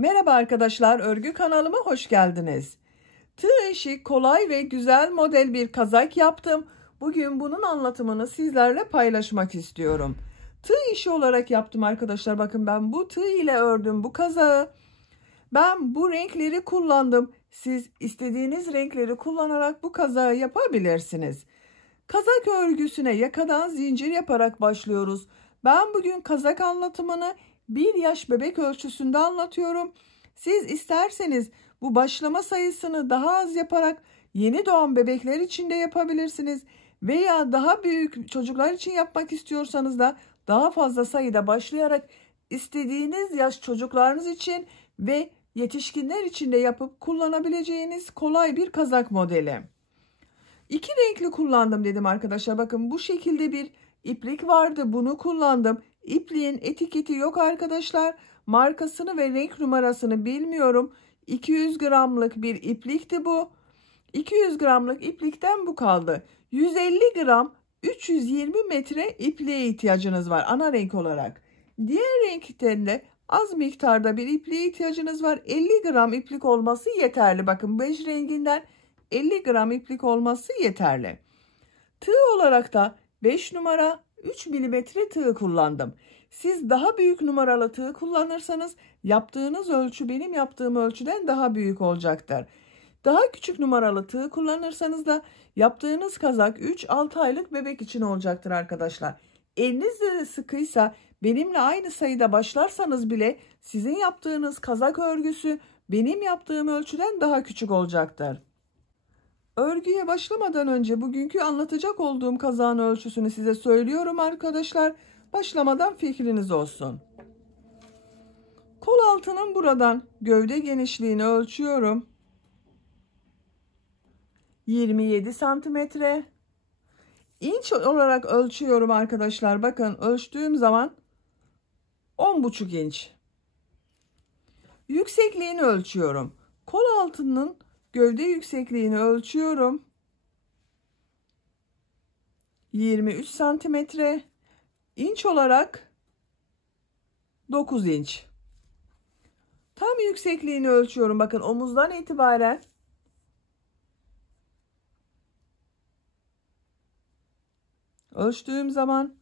Merhaba arkadaşlar, örgü kanalıma hoş geldiniz. Tığ işi kolay ve güzel model bir kazak yaptım. Bugün bunun anlatımını sizlerle paylaşmak istiyorum. Tığ işi olarak yaptım arkadaşlar. Bakın ben bu tığ ile ördüm bu kazağı. Ben bu renkleri kullandım. Siz istediğiniz renkleri kullanarak bu kazağı yapabilirsiniz. Kazak örgüsüne yakadan zincir yaparak başlıyoruz. Ben bugün kazak anlatımını 1 yaş bebek ölçüsünde anlatıyorum. Siz isterseniz bu başlama sayısını daha az yaparak yeni doğan bebekler için de yapabilirsiniz. Veya daha büyük çocuklar için yapmak istiyorsanız da daha fazla sayıda başlayarak istediğiniz yaş çocuklarınız için ve yetişkinler için de yapıp kullanabileceğiniz kolay bir kazak modeli. İki renkli kullandım dedim arkadaşlar. Bakın bu şekilde bir iplik vardı. Bunu kullandım. İpliğin etiketi yok arkadaşlar. Markasını ve renk numarasını bilmiyorum. 200 gramlık bir iplikti bu. 200 gramlık iplikten bu kaldı. 150 gram 320 metre ipliğe ihtiyacınız var ana renk olarak. Diğer renklerinde az miktarda bir ipliğe ihtiyacınız var. 50 gram iplik olması yeterli. Bakın 5 renginden 50 gram iplik olması yeterli. Tığ olarak da 5 numara 3 milimetre tığ kullandım. Siz daha büyük numaralı tığ kullanırsanız yaptığınız ölçü benim yaptığım ölçüden daha büyük olacaktır. Daha küçük numaralı tığ kullanırsanız da yaptığınız kazak 3-6 aylık bebek için olacaktır arkadaşlar. Eliniz de sıkıysa benimle aynı sayıda başlarsanız bile sizin yaptığınız kazak örgüsü benim yaptığım ölçüden daha küçük olacaktır. Örgüye başlamadan önce bugünkü anlatacak olduğum kazağın ölçüsünü size söylüyorum arkadaşlar. Başlamadan fikriniz olsun. Kol altının buradan gövde genişliğini ölçüyorum. 27 santimetre. İnç olarak ölçüyorum arkadaşlar. Bakın ölçtüğüm zaman 10,5 inç. Yüksekliğini ölçüyorum. Kol altının gövde yüksekliğini ölçüyorum. 23 santimetre. İnç olarak 9 inç. Tam yüksekliğini ölçüyorum. Bakın omuzdan itibaren ölçtüğüm zaman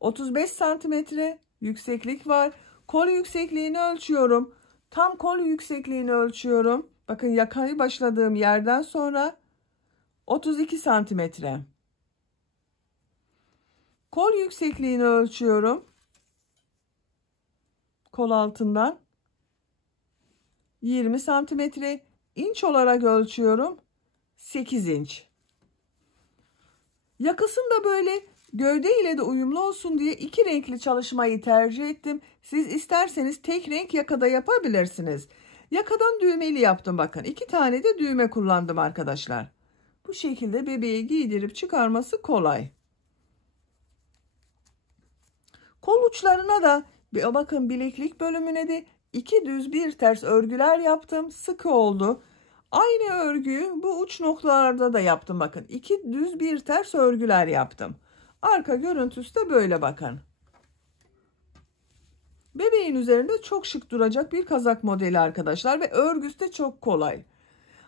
35 santimetre yükseklik var. Kol yüksekliğini ölçüyorum. Tam kol yüksekliğini ölçüyorum. Bakın yakayı başladığım yerden sonra 32 santimetre. Kol yüksekliğini ölçüyorum. Kol altından 20 santimetre. İnç olarak ölçüyorum. 8 inç. Yakasını da böyle gövde ile de uyumlu olsun diye iki renkli çalışmayı tercih ettim. Siz isterseniz tek renk yakada yapabilirsiniz. Yakadan düğmeli yaptım bakın. 2 tane de düğme kullandım arkadaşlar. Bu şekilde bebeğe giydirip çıkarması kolay. Kol uçlarına da bakın bileklik bölümüne de 2 düz bir ters örgüler yaptım. Sıkı oldu. Aynı örgüyü bu uç noktalarda da yaptım bakın. 2 düz bir ters örgüler yaptım. Arka görüntüsü de böyle bakın. Bebeğin üzerinde çok şık duracak bir kazak modeli arkadaşlar ve örgüsü de çok kolay.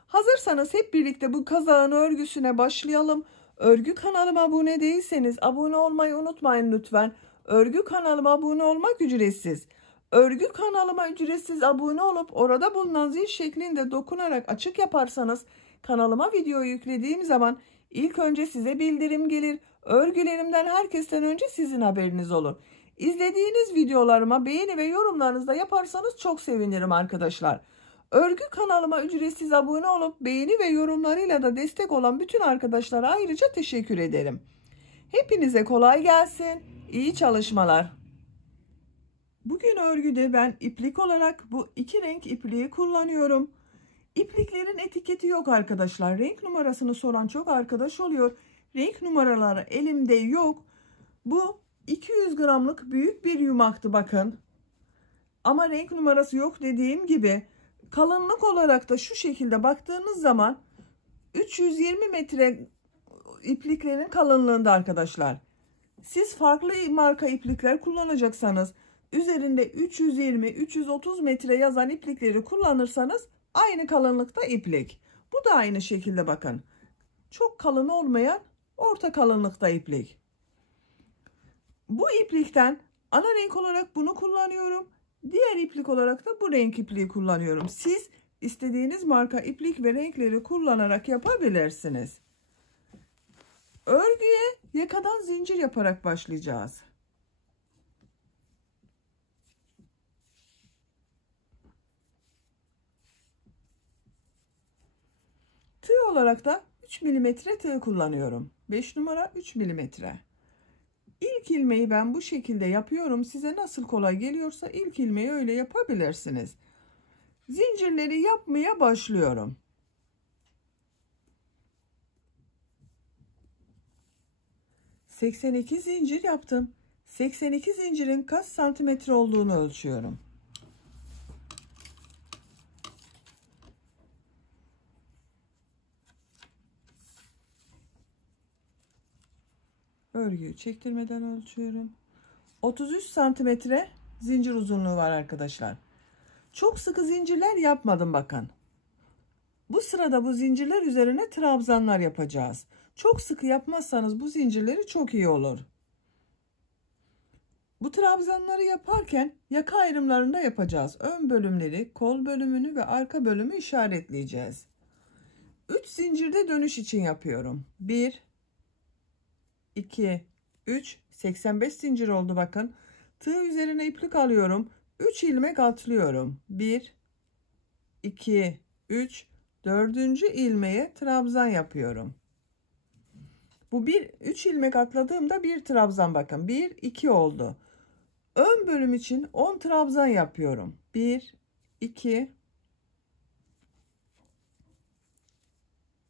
Hazırsanız hep birlikte bu kazağın örgüsüne başlayalım. Örgü kanalıma abone değilseniz abone olmayı unutmayın lütfen. Örgü kanalıma abone olmak ücretsiz. Örgü kanalıma ücretsiz abone olup orada bulunan zil şeklinde dokunarak açık yaparsanız kanalıma video yüklediğim zaman ilk önce size bildirim gelir. Örgülerimden herkesten önce sizin haberiniz olur. İzlediğiniz videolarıma beğeni ve yorumlarınızı da yaparsanız çok sevinirim arkadaşlar. Örgü kanalıma ücretsiz abone olup beğeni ve yorumlarıyla da destek olan bütün arkadaşlara ayrıca teşekkür ederim. Hepinize kolay gelsin. İyi çalışmalar. Bugün örgüde ben iplik olarak bu 2 renk ipliği kullanıyorum. İpliklerin etiketi yok arkadaşlar. Renk numarasını soran çok arkadaş oluyor. Renk numaraları elimde yok. Bu 200 gramlık büyük bir yumaktı bakın. Ama renk numarası yok dediğim gibi. Kalınlık olarak da şu şekilde baktığınız zaman 320 metre ipliklerin kalınlığında arkadaşlar. Siz farklı marka iplikler kullanacaksanız üzerinde 320-330 metre yazan iplikleri kullanırsanız aynı kalınlıkta iplik. Bu da aynı şekilde bakın. Çok kalın olmayan orta kalınlıkta iplik. Bu iplikten ana renk olarak bunu kullanıyorum. Diğer iplik olarak da bu renk ipliği kullanıyorum. Siz istediğiniz marka iplik ve renkleri kullanarak yapabilirsiniz. Örgüye yakadan zincir yaparak başlayacağız. Tığ olarak da 3 mm tığ kullanıyorum. 5 numara 3 mm. İlk ilmeği ben bu şekilde yapıyorum. Size nasıl kolay geliyorsa ilk ilmeği öyle yapabilirsiniz. Zincirleri yapmaya başlıyorum. ...82 zincir yaptım. 82 zincirin kaç santimetre olduğunu ölçüyorum. Örgüyü çektirmeden ölçüyorum. 33 santimetre zincir uzunluğu var arkadaşlar. Çok sıkı zincirler yapmadım bakın. Bu sırada bu zincirler üzerine trabzanlar yapacağız. Çok sıkı yapmazsanız bu zincirleri çok iyi olur. Bu trabzanları yaparken yaka ayrımlarında yapacağız. Ön bölümleri, kol bölümünü ve arka bölümü işaretleyeceğiz. 3 zincirde dönüş için yapıyorum. 1 2 3 85 zincir oldu bakın. Tığ üzerine iplik alıyorum. 3 ilmek atlıyorum. 1 2 3 4. ilmeğe trabzan yapıyorum. Bu 3 ilmek atladığımda bir trabzan bakın. 1 2 oldu. Ön bölüm için 10 trabzan yapıyorum. 1 2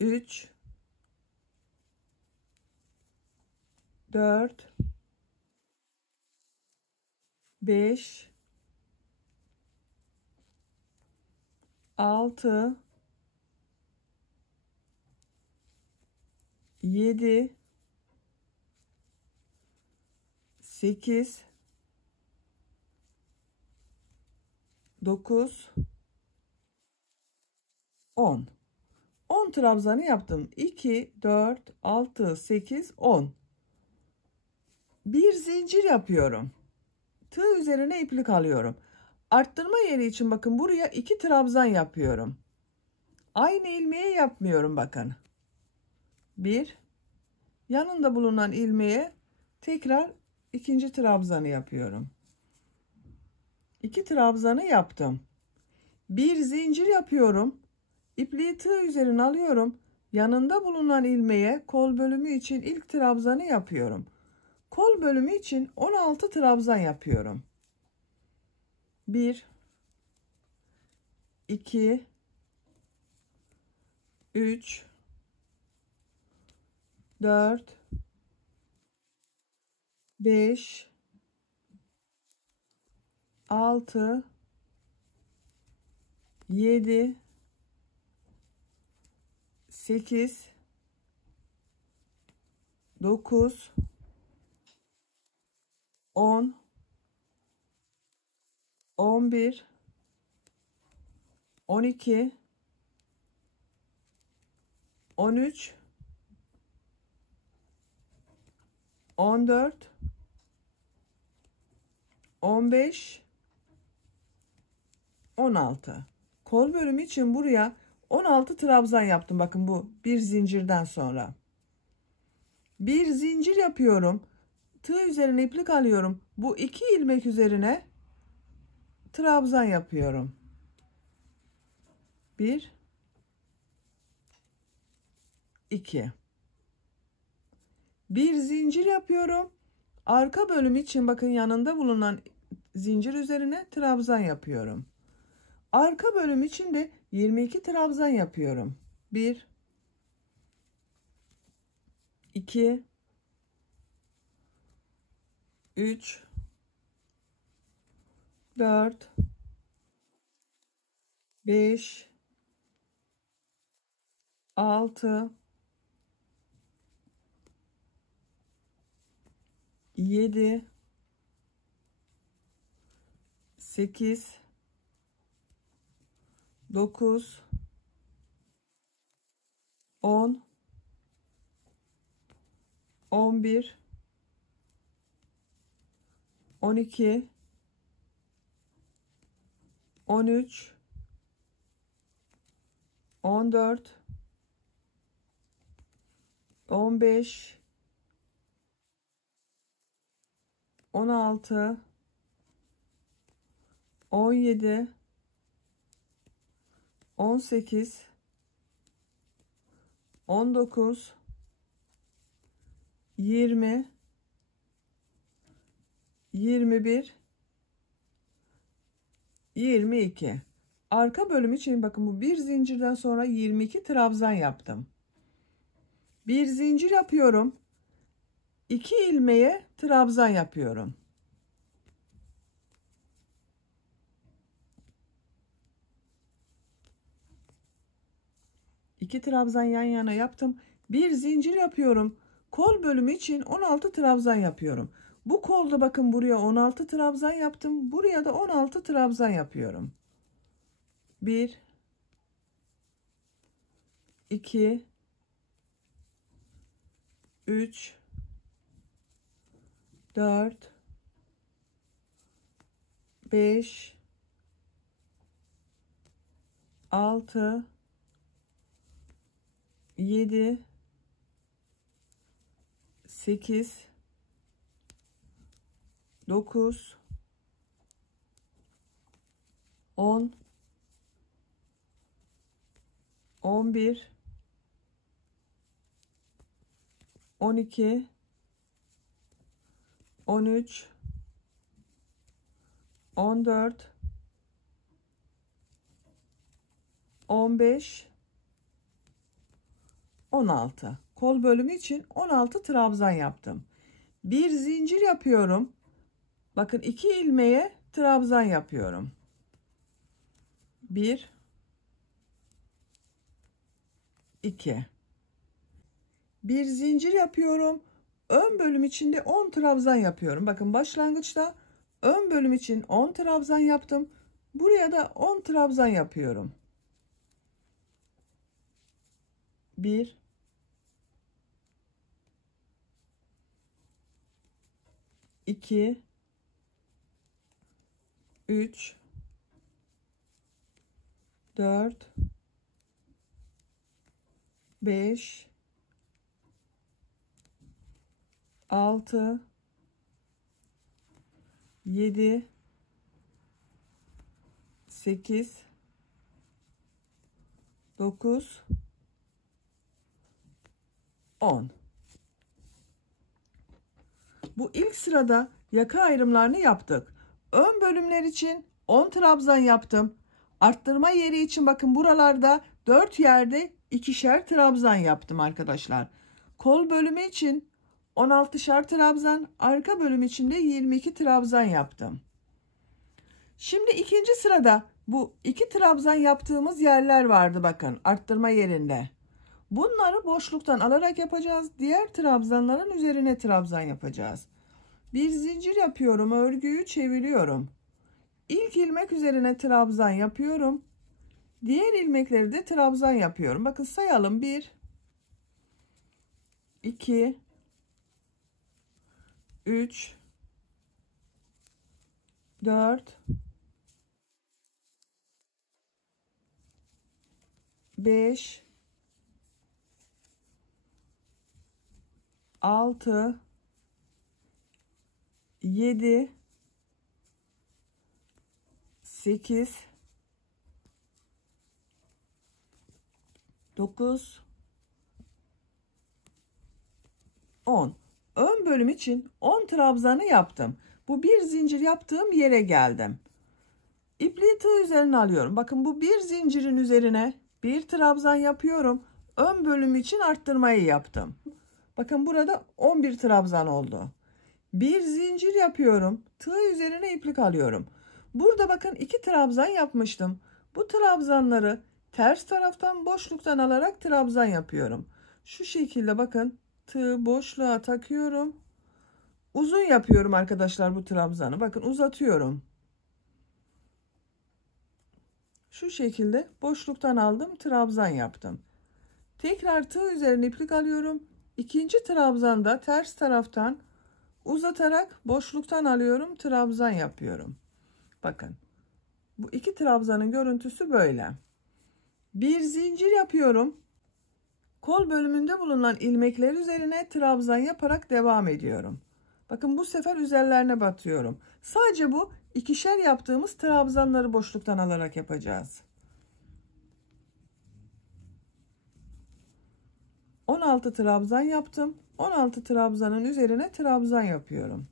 3 4 5 6 7 8 9 10 trabzanı yaptım. 2 4 6 8 10. Bir zincir yapıyorum. Tığ üzerine iplik alıyorum. Arttırma yeri için bakın buraya 2 trabzan yapıyorum. Aynı ilmeğe yapmıyorum bakın. 1 yanında bulunan ilmeğe tekrar ikinci trabzanı yapıyorum. 2 trabzanı yaptım. Bir zincir yapıyorum. İpliği tığ üzerine alıyorum. Yanında bulunan ilmeğe kol bölümü için ilk trabzanı yapıyorum. Kol bölümü için 16 trabzan yapıyorum. 1 2 3 4 5 6 7 8 9 10 11 12 13 14 15 16. Kol bölümü için buraya 16 trabzan yaptım. Bakın bu bir zincirden sonra. Bir zincir yapıyorum. Tığ üzerine iplik alıyorum. Bu 2 ilmek üzerine trabzan yapıyorum. 1 2. Bir zincir yapıyorum. Arka bölüm için bakın yanında bulunan zincir üzerine trabzan yapıyorum. Arka bölüm için de 22 trabzan yapıyorum. 1 2 3 4 5 6 7 8, 9, 10, 11, 12, 13, 14, 15, 16, 17, 18, 19, 20, 21, 22. Arka bölüm için bakın bu bir zincirden sonra 22 trabzan yaptım. Bir zincir yapıyorum. 2 ilmeğe trabzan yapıyorum. İki trabzan yan yana yaptım. Bir zincir yapıyorum. Kol bölümü için 16 trabzan yapıyorum. Bu kolda bakın buraya 16 trabzan yaptım. Buraya da 16 trabzan yapıyorum. 1, 2, 3, 4, 5, 6, 7, 8, 9, 10, 11, 12, 13, 14, 15, 16. Kol bölümü için 16 trabzan yaptım. Bir zincir yapıyorum. Bakın 2 ilmeğe trabzan yapıyorum. 1, 2. Bir zincir yapıyorum. Ön bölüm içinde 10 trabzan yapıyorum. Bakın başlangıçta ön bölüm için 10 trabzan yaptım. Buraya da 10 trabzan yapıyorum. 1, 2, 3, 4, 5, 6, 7, 8, 9, 10. Bu ilk sırada yaka ayrımlarını yaptık. Ön bölümler için 10 trabzan yaptım. Arttırma yeri için bakın buralarda 4 yerde ikişer trabzan yaptım arkadaşlar. Kol bölümü için 16'şar trabzan, arka bölüm için de 22 trabzan yaptım. Şimdi ikinci sırada bu 2 trabzan yaptığımız yerler vardı bakın arttırma yerinde. Bunları boşluktan alarak yapacağız. Diğer trabzanların üzerine trabzan yapacağız. Bir zincir yapıyorum. Örgüyü çeviriyorum. İlk ilmek üzerine trabzan yapıyorum. Diğer ilmekleri de trabzan yapıyorum. Bakın sayalım. 1, 2, 3, 4, 5, 6, 7, 8, 9, 10. Ön bölüm için 10 trabzanı yaptım. Bu bir zincir yaptığım yere geldim. İpliği tığ üzerine alıyorum. Bakın bu bir zincirin üzerine bir trabzan yapıyorum. Ön bölüm için arttırmayı yaptım. Bakın burada 11 trabzan oldu. Bir zincir yapıyorum. Tığ üzerine iplik alıyorum. Burada bakın 2 trabzan yapmıştım. Bu trabzanları ters taraftan boşluktan alarak trabzan yapıyorum. Şu şekilde bakın tığ boşluğa takıyorum. Uzun yapıyorum arkadaşlar bu trabzanı. Bakın uzatıyorum. şu şekilde boşluktan aldım, trabzan yaptım. Tekrar tığ üzerine iplik alıyorum. İkinci trabzanda ters taraftan uzatarak boşluktan alıyorum, trabzan yapıyorum. Bakın, bu iki trabzanın görüntüsü böyle. Bir zincir yapıyorum. Kol bölümünde bulunan ilmekler üzerine trabzan yaparak devam ediyorum. Bakın, bu sefer üzerlerine batıyorum. Sadece bu ikişer yaptığımız trabzanları boşluktan alarak yapacağız. 16 trabzan yaptım. 16 trabzanın üzerine trabzan yapıyorum.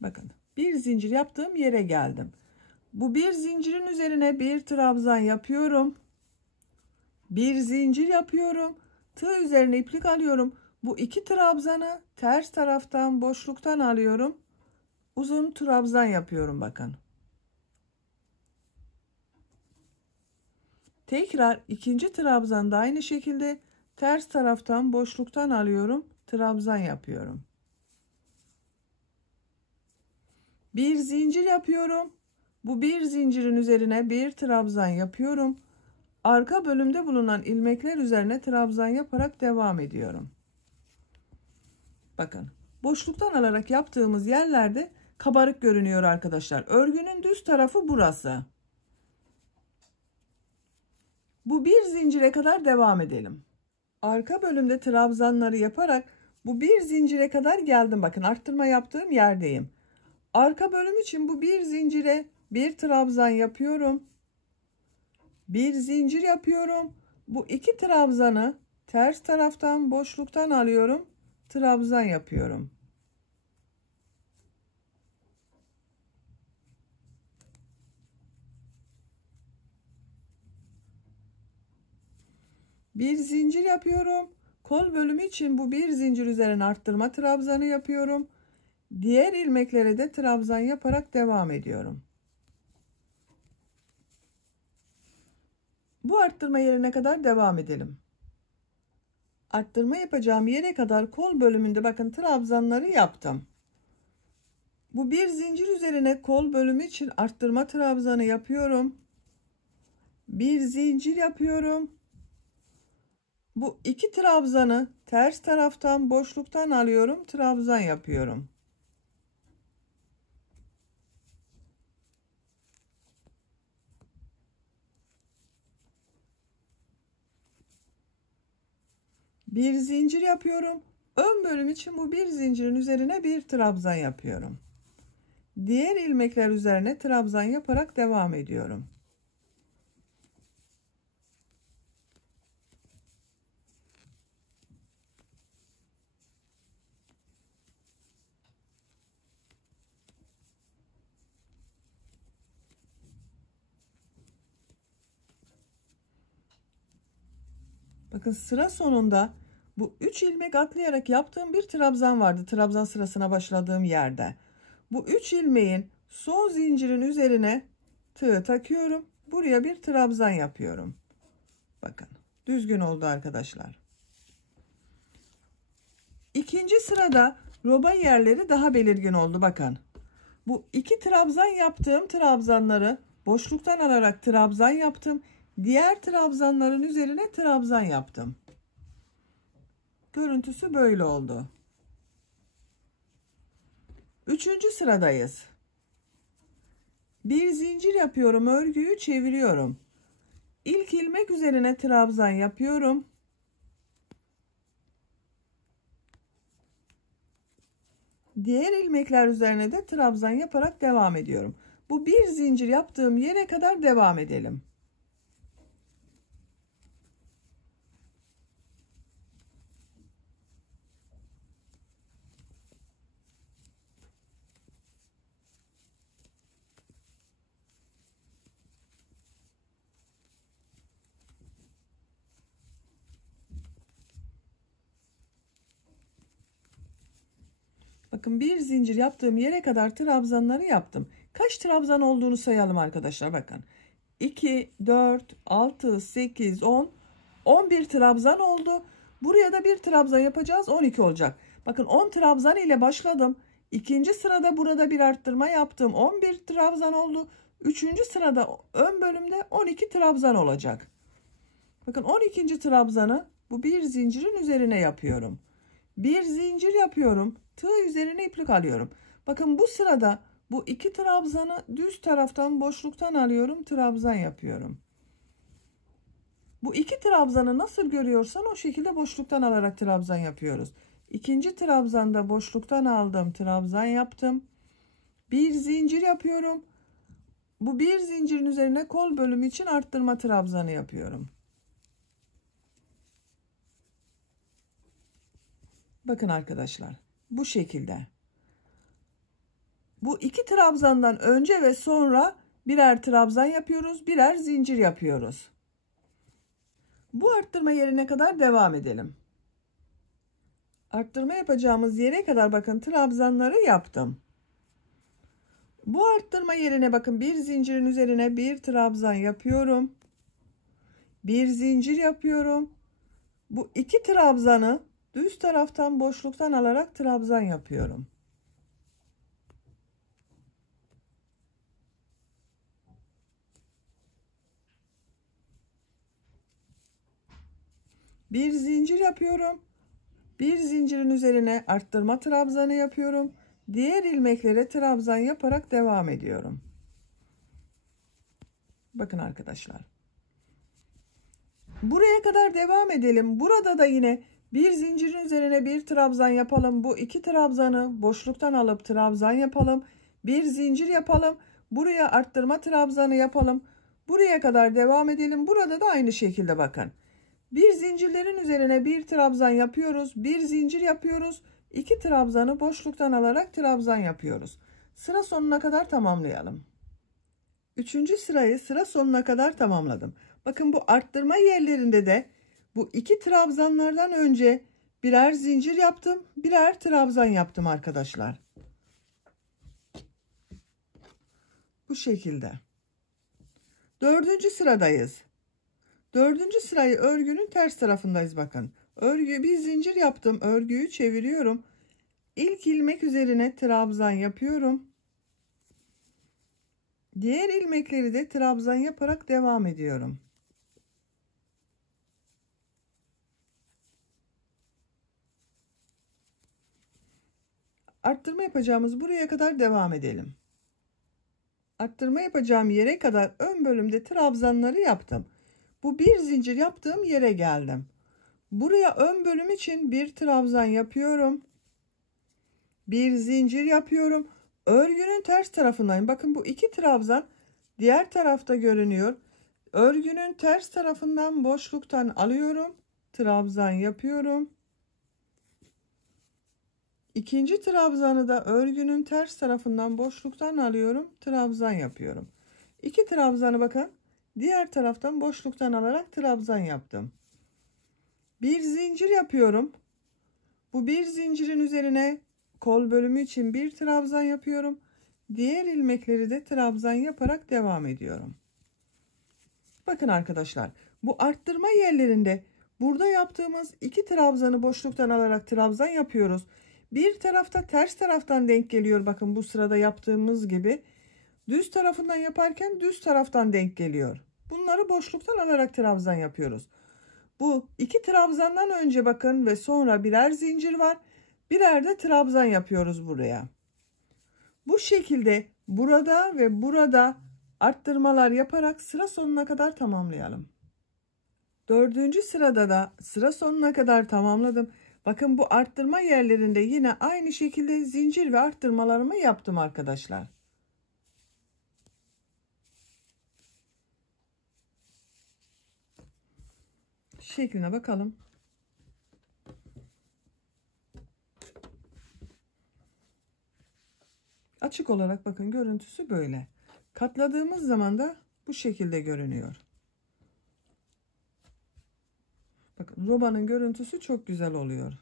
Bakın, bir zincir yaptığım yere geldim. Bu bir zincirin üzerine bir trabzan yapıyorum. Bir zincir yapıyorum. Tığ üzerine iplik alıyorum. Bu iki trabzanı ters taraftan boşluktan alıyorum. Uzun trabzan yapıyorum bakın. Tekrar ikinci trabzan da aynı şekilde ters taraftan boşluktan alıyorum. Trabzan yapıyorum. Bir zincir yapıyorum. Bu bir zincirin üzerine bir trabzan yapıyorum. Arka bölümde bulunan ilmekler üzerine trabzan yaparak devam ediyorum. Bakın, boşluktan alarak yaptığımız yerlerde kabarık görünüyor arkadaşlar. Örgünün düz tarafı burası. Bu bir zincire kadar devam edelim. Arka bölümde trabzanları yaparak bu bir zincire kadar geldim. Bakın, arttırma yaptığım yerdeyim. Arka bölüm için bu bir zincire bir trabzan yapıyorum. Bir zincir yapıyorum. Bu iki trabzanı ters taraftan boşluktan alıyorum. Trabzan yapıyorum. Bir zincir yapıyorum. Kol bölümü için bu bir zincir üzerine arttırma trabzanı yapıyorum. Diğer ilmeklere de trabzan yaparak devam ediyorum. Bu arttırma yerine kadar devam edelim. Arttırma yapacağım yere kadar kol bölümünde bakın trabzanları yaptım. Bu bir zincir üzerine kol bölümü için arttırma trabzanı yapıyorum. Bir zincir yapıyorum. Bu iki trabzanı ters taraftan boşluktan alıyorum, trabzan yapıyorum. Bir zincir yapıyorum. Ön bölüm için bu bir zincirin üzerine bir trabzan yapıyorum. Diğer ilmekler üzerine trabzan yaparak devam ediyorum. Bakın, sıra sonunda bu 3 ilmek atlayarak yaptığım bir trabzan vardı. Trabzan sırasına başladığım yerde. Bu 3 ilmeğin son zincirin üzerine tığ takıyorum. Buraya bir trabzan yapıyorum. Bakın, düzgün oldu arkadaşlar. İkinci sırada roba yerleri daha belirgin oldu. Bakın, bu iki trabzan yaptığım trabzanları boşluktan alarak trabzan yaptım. Diğer trabzanların üzerine trabzan yaptım. Görüntüsü böyle oldu. Üçüncü sıradayız. Bir zincir yapıyorum, örgüyü çeviriyorum. İlk ilmek üzerine trabzan yapıyorum. Diğer ilmekler üzerine de trabzan yaparak devam ediyorum. Bu bir zincir yaptığım yere kadar devam edelim. Bakın, bir zincir yaptığım yere kadar trabzanları yaptım. Kaç trabzan olduğunu sayalım arkadaşlar. Bakın, 2, 4, 6, 8, 10, 11 trabzan oldu. Buraya da bir trabzan yapacağız. 12 olacak. Bakın, 10 trabzan ile başladım. İkinci sırada burada bir arttırma yaptım. 11 trabzan oldu. Üçüncü sırada ön bölümde 12 trabzan olacak. Bakın 12. trabzanı bu bir zincirin üzerine yapıyorum. Bir zincir yapıyorum. Tığ üzerine iplik alıyorum. Bakın bu sırada bu 2 trabzanı düz taraftan boşluktan alıyorum. Trabzan yapıyorum. Bu 2 trabzanı nasıl görüyorsan o şekilde boşluktan alarak trabzan yapıyoruz. İkinci trabzanda boşluktan aldım. Trabzan yaptım. Bir zincir yapıyorum. Bu bir zincirin üzerine kol bölümü için arttırma trabzanı yapıyorum. Bakın arkadaşlar, bu şekilde. Bu 2 trabzandan önce ve sonra birer trabzan yapıyoruz, birer zincir yapıyoruz. Bu arttırma yerine kadar devam edelim. Arttırma yapacağımız yere kadar bakın trabzanları yaptım. Bu arttırma yerine bakın bir zincirin üzerine bir trabzan yapıyorum. Bir zincir yapıyorum. Bu 2 trabzanı düz taraftan boşluktan alarak trabzan yapıyorum. Bir zincir yapıyorum. Bir zincirin üzerine arttırma trabzanı yapıyorum. Diğer ilmeklere trabzan yaparak devam ediyorum. Bakın arkadaşlar. Buraya kadar devam edelim. Burada da yine bir zincirin üzerine bir trabzan yapalım. Bu 2 trabzanı boşluktan alıp trabzan yapalım. Bir zincir yapalım. Buraya arttırma trabzanı yapalım. Buraya kadar devam edelim. Burada da aynı şekilde bakın. Bir zincirlerin üzerine bir trabzan yapıyoruz. Bir zincir yapıyoruz. 2 trabzanı boşluktan alarak trabzan yapıyoruz. Sıra sonuna kadar tamamlayalım. Üçüncü sırayı sıra sonuna kadar tamamladım. Bakın bu arttırma yerlerinde de bu 2 trabzanlardan önce birer zincir yaptım. Birer trabzan yaptım arkadaşlar. Bu şekilde. Dördüncü sıradayız. Dördüncü sırayı örgünün ters tarafındayız bakın. Örgü bir zincir yaptım. Örgüyü çeviriyorum. İlk ilmek üzerine trabzan yapıyorum. Diğer ilmekleri de trabzan yaparak devam ediyorum. Arttırma yapacağımız buraya kadar devam edelim. Arttırma yapacağım yere kadar ön bölümde trabzanları yaptım. Bu bir zincir yaptığım yere geldim. Buraya ön bölüm için bir trabzan yapıyorum. Bir zincir yapıyorum. Örgünün ters tarafındayım. Bakın bu 2 trabzan diğer tarafta görünüyor. Örgünün ters tarafından boşluktan alıyorum. Trabzan yapıyorum. İkinci trabzanı da örgünün ters tarafından boşluktan alıyorum. Trabzan yapıyorum. 2 trabzanı bakın diğer taraftan boşluktan alarak trabzan yaptım. Bir zincir yapıyorum. Bu bir zincirin üzerine kol bölümü için bir trabzan yapıyorum. Diğer ilmekleri de trabzan yaparak devam ediyorum. Bakın arkadaşlar, bu arttırma yerlerinde burada yaptığımız 2 trabzanı boşluktan alarak trabzan yapıyoruz. Bir tarafta ters taraftan denk geliyor. Bakın bu sırada yaptığımız gibi. Düz tarafından yaparken düz taraftan denk geliyor. Bunları boşluktan alarak trabzan yapıyoruz. Bu 2 trabzandan önce bakın ve sonra birer zincir var. Birer de trabzan yapıyoruz buraya. Bu şekilde burada ve burada arttırmalar yaparak sıra sonuna kadar tamamlayalım. Dördüncü sırada da sıra sonuna kadar tamamladım. Bakın bu arttırma yerlerinde yine aynı şekilde zincir ve arttırmalarımı yaptım arkadaşlar. Şekline bakalım. Açık olarak bakın görüntüsü böyle. Katladığımız zaman da bu şekilde görünüyor. Bakın robanın görüntüsü çok güzel oluyor.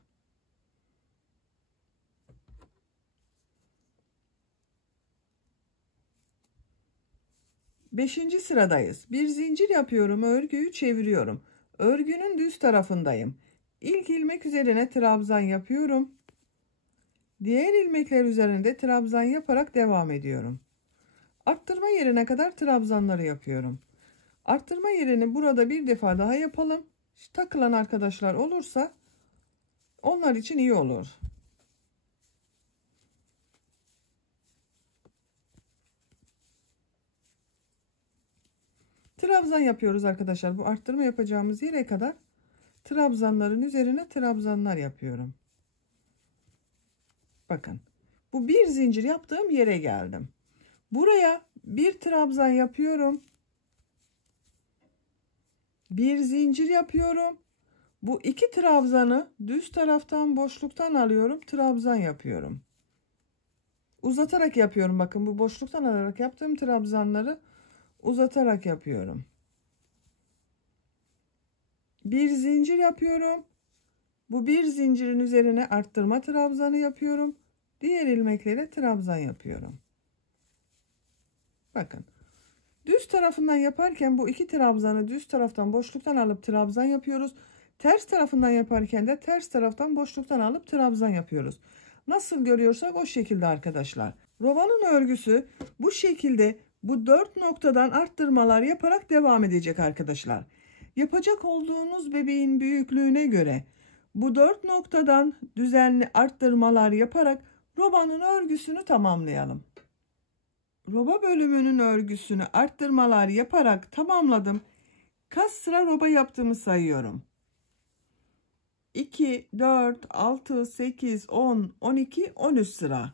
Beşinci sıradayız. Bir zincir yapıyorum. Örgüyü çeviriyorum. Örgünün düz tarafındayım. İlk ilmek üzerine trabzan yapıyorum. Diğer ilmekler üzerinde trabzan yaparak devam ediyorum. Arttırma yerine kadar trabzanları yapıyorum. Arttırma yerini burada bir defa daha yapalım. Takılan arkadaşlar olursa onlar için iyi olur. Trabzan yapıyoruz arkadaşlar. Bu arttırma yapacağımız yere kadar trabzanların üzerine trabzanlar yapıyorum. Bakın. Bu bir zincir yaptığım yere geldim. Buraya bir trabzan yapıyorum. Bir zincir yapıyorum. Bu iki trabzanı düz taraftan boşluktan alıyorum. Trabzan yapıyorum. Uzatarak yapıyorum. Bakın bu boşluktan alarak yaptığım trabzanları uzatarak yapıyorum. Bir zincir yapıyorum. Bu bir zincirin üzerine arttırma trabzanı yapıyorum. Diğer ilmeklere trabzan yapıyorum. Bakın. Düz tarafından yaparken bu iki trabzanı düz taraftan boşluktan alıp trabzan yapıyoruz. Ters tarafından yaparken de ters taraftan boşluktan alıp trabzan yapıyoruz. Nasıl görüyorsak o şekilde arkadaşlar. Rovanın örgüsü bu şekilde bu 4 noktadan arttırmalar yaparak devam edecek arkadaşlar. Yapacak olduğunuz bebeğin büyüklüğüne göre bu 4 noktadan düzenli arttırmalar yaparak rovanın örgüsünü tamamlayalım. Roba bölümünün örgüsünü arttırmalar yaparak tamamladım. Kaç sıra roba yaptığımı sayıyorum. 2, 4, 6, 8, 10, 12, 13 sıra.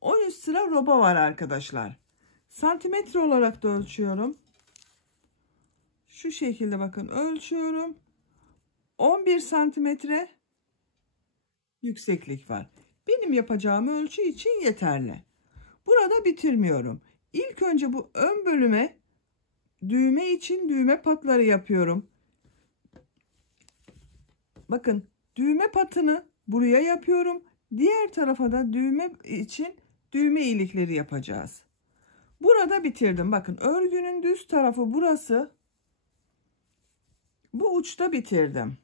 13 sıra roba var arkadaşlar. Santimetre olarak da ölçüyorum. Şu şekilde bakın ölçüyorum. 11 santimetre yükseklik var. Benim yapacağım ölçü için yeterli. Burada bitirmiyorum. İlk önce bu ön bölüme düğme için düğme patları yapıyorum. Bakın düğme patını buraya yapıyorum. Diğer tarafa da düğme için düğme ilikleri yapacağız. Burada bitirdim. Bakın örgünün düz tarafı burası. Bu uçta bitirdim.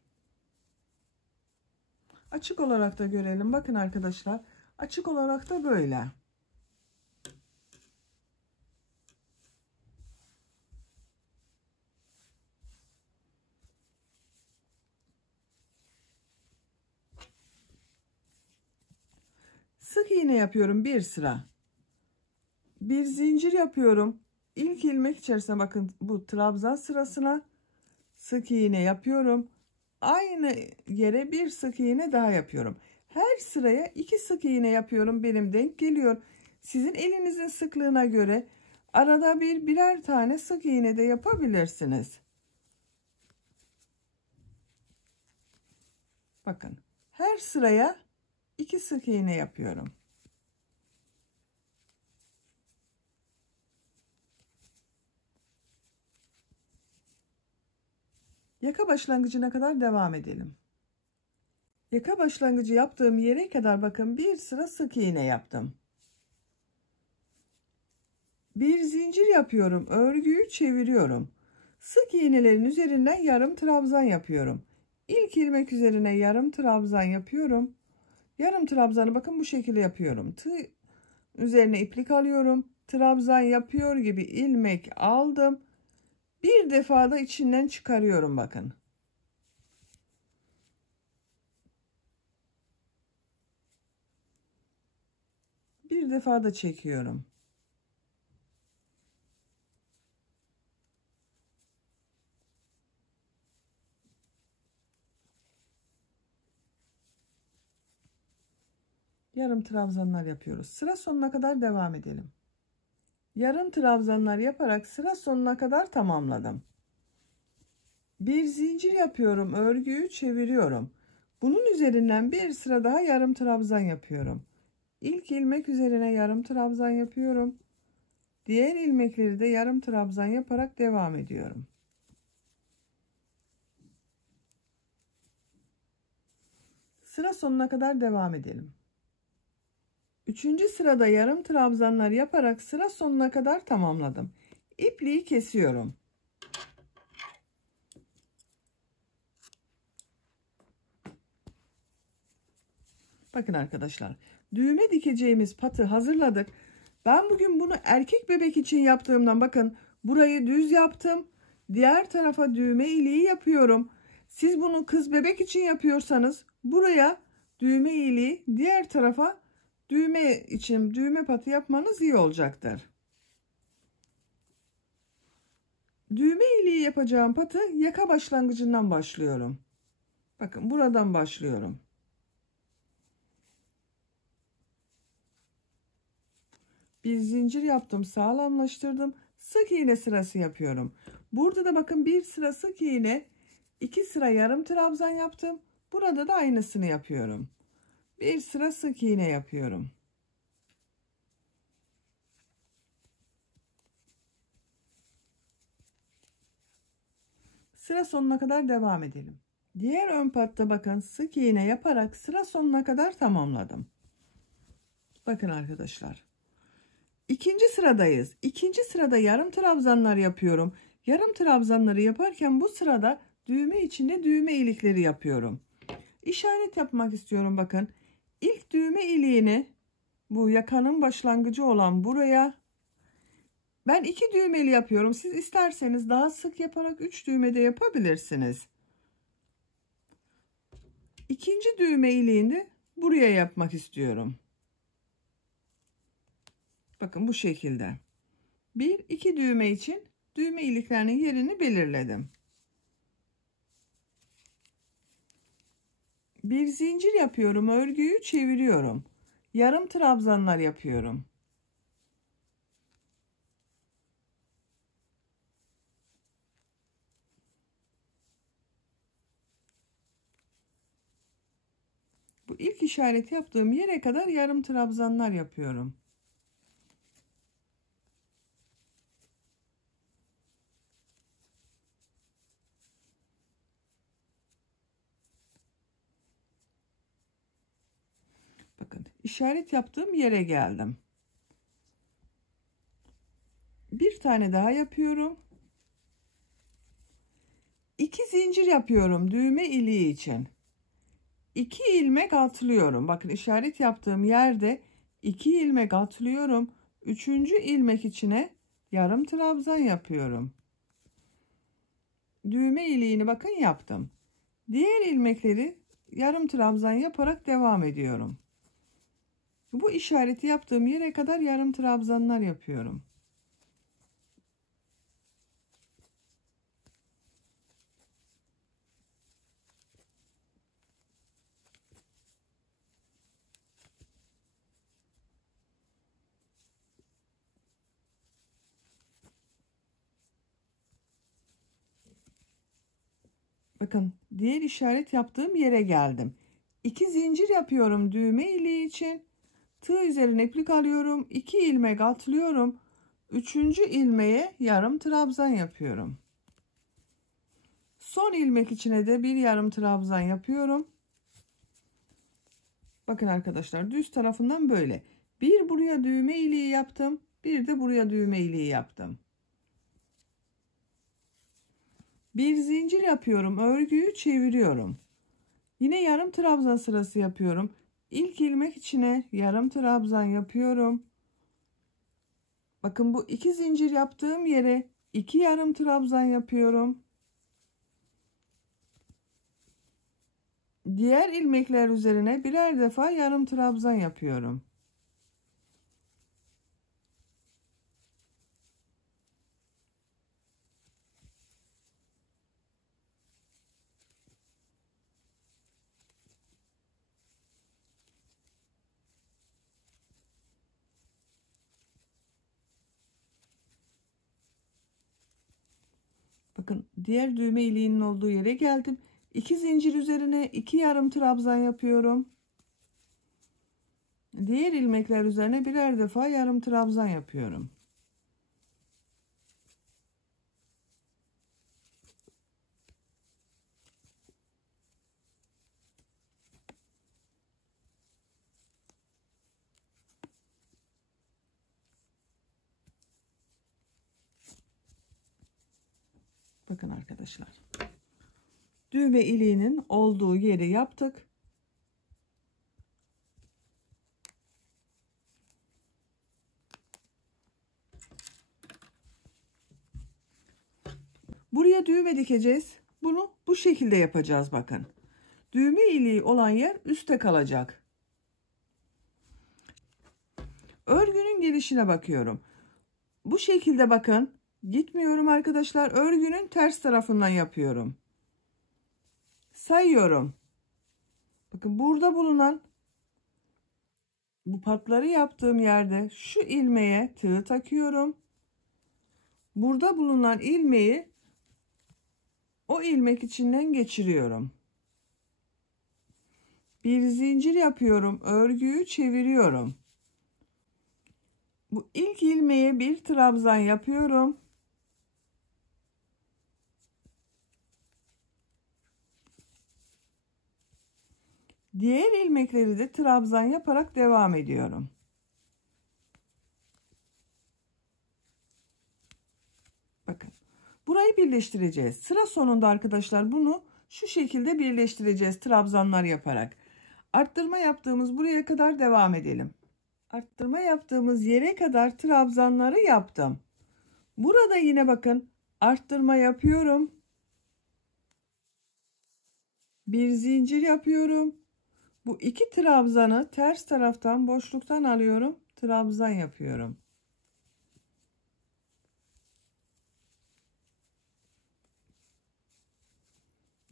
Açık olarak da görelim. Bakın arkadaşlar. Açık olarak da böyle. Sık iğne yapıyorum bir sıra. Bir zincir yapıyorum. İlk ilmek içerisine bakın bu trabzan sırasına sık iğne yapıyorum. Aynı yere bir sık iğne daha yapıyorum. Her sıraya 2 sık iğne yapıyorum. Benim denk geliyor. Sizin elinizin sıklığına göre arada birer tane sık iğne de yapabilirsiniz. Bakın her sıraya 2 sık iğne yapıyorum. Yaka başlangıcına kadar devam edelim. Yaka başlangıcı yaptığım yere kadar bakın bir sıra sık iğne yaptım. Bir zincir yapıyorum. Örgüyü çeviriyorum. Sık iğnelerin üzerinden yarım trabzan yapıyorum. İlk ilmek üzerine yarım trabzan yapıyorum. Yarım trabzanı bakın bu şekilde yapıyorum. Tığ üzerine iplik alıyorum. Trabzan yapıyor gibi ilmek aldım. Bir defa da içinden çıkarıyorum bakın. Bir defa da çekiyorum. Yarım trabzanlar yapıyoruz. Sıra sonuna kadar devam edelim. Yarım trabzanlar yaparak sıra sonuna kadar tamamladım. Bir zincir yapıyorum. Örgüyü çeviriyorum. Bunun üzerinden bir sıra daha yarım trabzan yapıyorum. İlk ilmek üzerine yarım trabzan yapıyorum. Diğer ilmekleri de yarım trabzan yaparak devam ediyorum. Sıra sonuna kadar devam edelim. Üçüncü sırada yarım trabzanlar yaparak sıra sonuna kadar tamamladım. İpliği kesiyorum. Bakın arkadaşlar, düğme dikeceğimiz patı hazırladık. Ben bugün bunu erkek bebek için yaptığımdan bakın burayı düz yaptım. Diğer tarafa düğme iliği yapıyorum. Siz bunu kız bebek için yapıyorsanız buraya düğme iliği, diğer tarafa düğme için düğme patı yapmanız iyi olacaktır. Düğme iliği yapacağım patı yaka başlangıcından başlıyorum. Bakın buradan başlıyorum. Bir zincir yaptım, sağlamlaştırdım. Sık iğne sırası yapıyorum. Burada da bakın bir sıra sık iğne, 2 sıra yarım trabzan yaptım. Burada da aynısını yapıyorum. Bir sıra sık iğne yapıyorum. Sıra sonuna kadar devam edelim. Diğer ön patta bakın sık iğne yaparak sıra sonuna kadar tamamladım. Bakın arkadaşlar. İkinci sıradayız. İkinci sırada yarım trabzanlar yapıyorum. Yarım trabzanları yaparken bu sırada düğme içinde düğme ilikleri yapıyorum. İşaret yapmak istiyorum bakın. İlk düğme iliğini bu yakanın başlangıcı olan buraya ben 2 düğmeli yapıyorum. Siz isterseniz daha sık yaparak 3 düğme de yapabilirsiniz. İkinci düğme iliğini buraya yapmak istiyorum. Bakın bu şekilde. 1-2 düğme için düğme iliklerinin yerini belirledim. Bir zincir yapıyorum, örgüyü çeviriyorum. Yarım trabzanlar yapıyorum. Bu ilk işaret yaptığım yere kadar yarım trabzanlar yapıyorum. Bakın işaret yaptığım yere geldim. Bir tane daha yapıyorum. 2 zincir yapıyorum düğme iliği için. 2 ilmek atlıyorum. Bakın işaret yaptığım yerde 2 ilmek atlıyorum. 3. ilmek içine yarım trabzan yapıyorum. Düğme iliğini bakın yaptım. Diğer ilmekleri yarım trabzan yaparak devam ediyorum. Bu işareti yaptığım yere kadar yarım trabzanlar yapıyorum. Bakın diğer işaret yaptığım yere geldim. 2 zincir yapıyorum düğme iliği için. Tığ üzerine iplik alıyorum. 2 ilmek atlıyorum. 3. ilmeğe yarım trabzan yapıyorum. Son ilmek içine de bir yarım trabzan yapıyorum. Bakın arkadaşlar düz tarafından böyle. Bir buraya düğme iliği yaptım. Bir de buraya düğme iliği yaptım. Bir zincir yapıyorum. Örgüyü çeviriyorum. Yine yarım trabzan sırası yapıyorum. İlk ilmek içine yarım trabzan yapıyorum. Bakın bu 2 zincir yaptığım yere 2 yarım trabzan yapıyorum. Diğer ilmekler üzerine birer defa yarım trabzan yapıyorum. Bakın diğer düğme iliğinin olduğu yere geldim. 2 zincir üzerine 2 yarım trabzan yapıyorum. Diğer ilmekler üzerine birer defa yarım trabzan yapıyorum. Bakın arkadaşlar. Düğme iliğinin olduğu yeri yaptık. Buraya düğme dikeceğiz. Bunu bu şekilde yapacağız bakın. Düğme iliği olan yer üstte kalacak. Örgünün gelişine bakıyorum. Bu şekilde bakın. Gitmiyorum arkadaşlar. Örgünün ters tarafından yapıyorum. Sayıyorum. Bakın burada bulunan bu patları yaptığım yerde şu ilmeğe tığ takıyorum. Burada bulunan ilmeği o ilmek içinden geçiriyorum. Bir zincir yapıyorum. Örgüyü çeviriyorum. Bu ilk ilmeğe bir trabzan yapıyorum. Diğer ilmekleri de trabzan yaparak devam ediyorum. Bakın. Burayı birleştireceğiz. Sıra sonunda arkadaşlar bunu şu şekilde birleştireceğiz trabzanlar yaparak. Arttırma yaptığımız buraya kadar devam edelim. Arttırma yaptığımız yere kadar trabzanları yaptım. Burada yine bakın arttırma yapıyorum. Bir zincir yapıyorum. Bu iki trabzanı ters taraftan boşluktan alıyorum. Trabzan yapıyorum.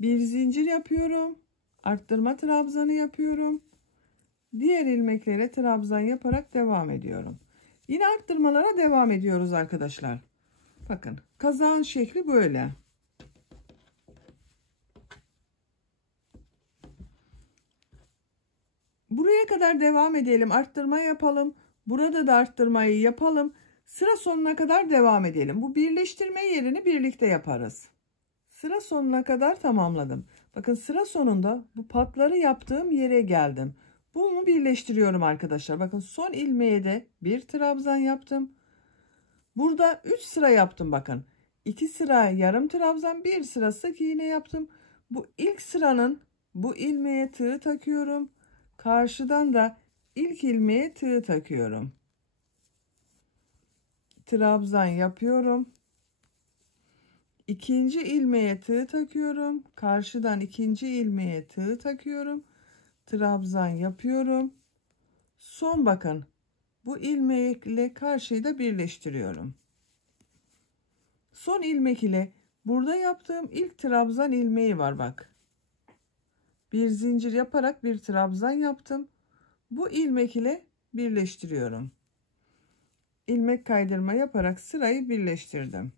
Bir zincir yapıyorum. Arttırma trabzanı yapıyorum. Diğer ilmeklere trabzan yaparak devam ediyorum. Yine arttırmalara devam ediyoruz arkadaşlar. Bakın kazağın şekli böyle. Buraya kadar devam edelim. Arttırma yapalım. Burada da arttırmayı yapalım. Sıra sonuna kadar devam edelim. Bu birleştirme yerini birlikte yaparız. Sıra sonuna kadar tamamladım. Bakın sıra sonunda bu patları yaptığım yere geldim. Bunu birleştiriyorum arkadaşlar. Bakın son ilmeğe de bir trabzan yaptım. Burada 3 sıra yaptım bakın. 2 sıra yarım trabzan, bir sıra sık iğne yaptım. Bu ilk sıranın bu ilmeğe tığ takıyorum. Karşıdan da ilk ilmeğe tığ takıyorum. Trabzan yapıyorum. İkinci ilmeğe tığ takıyorum. Karşıdan ikinci ilmeğe tığ takıyorum. Trabzan yapıyorum. Son bakın. Bu ilmekle karşıyı da birleştiriyorum. Son ilmek ile burada yaptığım ilk trabzan ilmeği var bak. Bir zincir yaparak bir trabzan yaptım. Bu ilmek ile birleştiriyorum. İlmek kaydırma yaparak sırayı birleştirdim.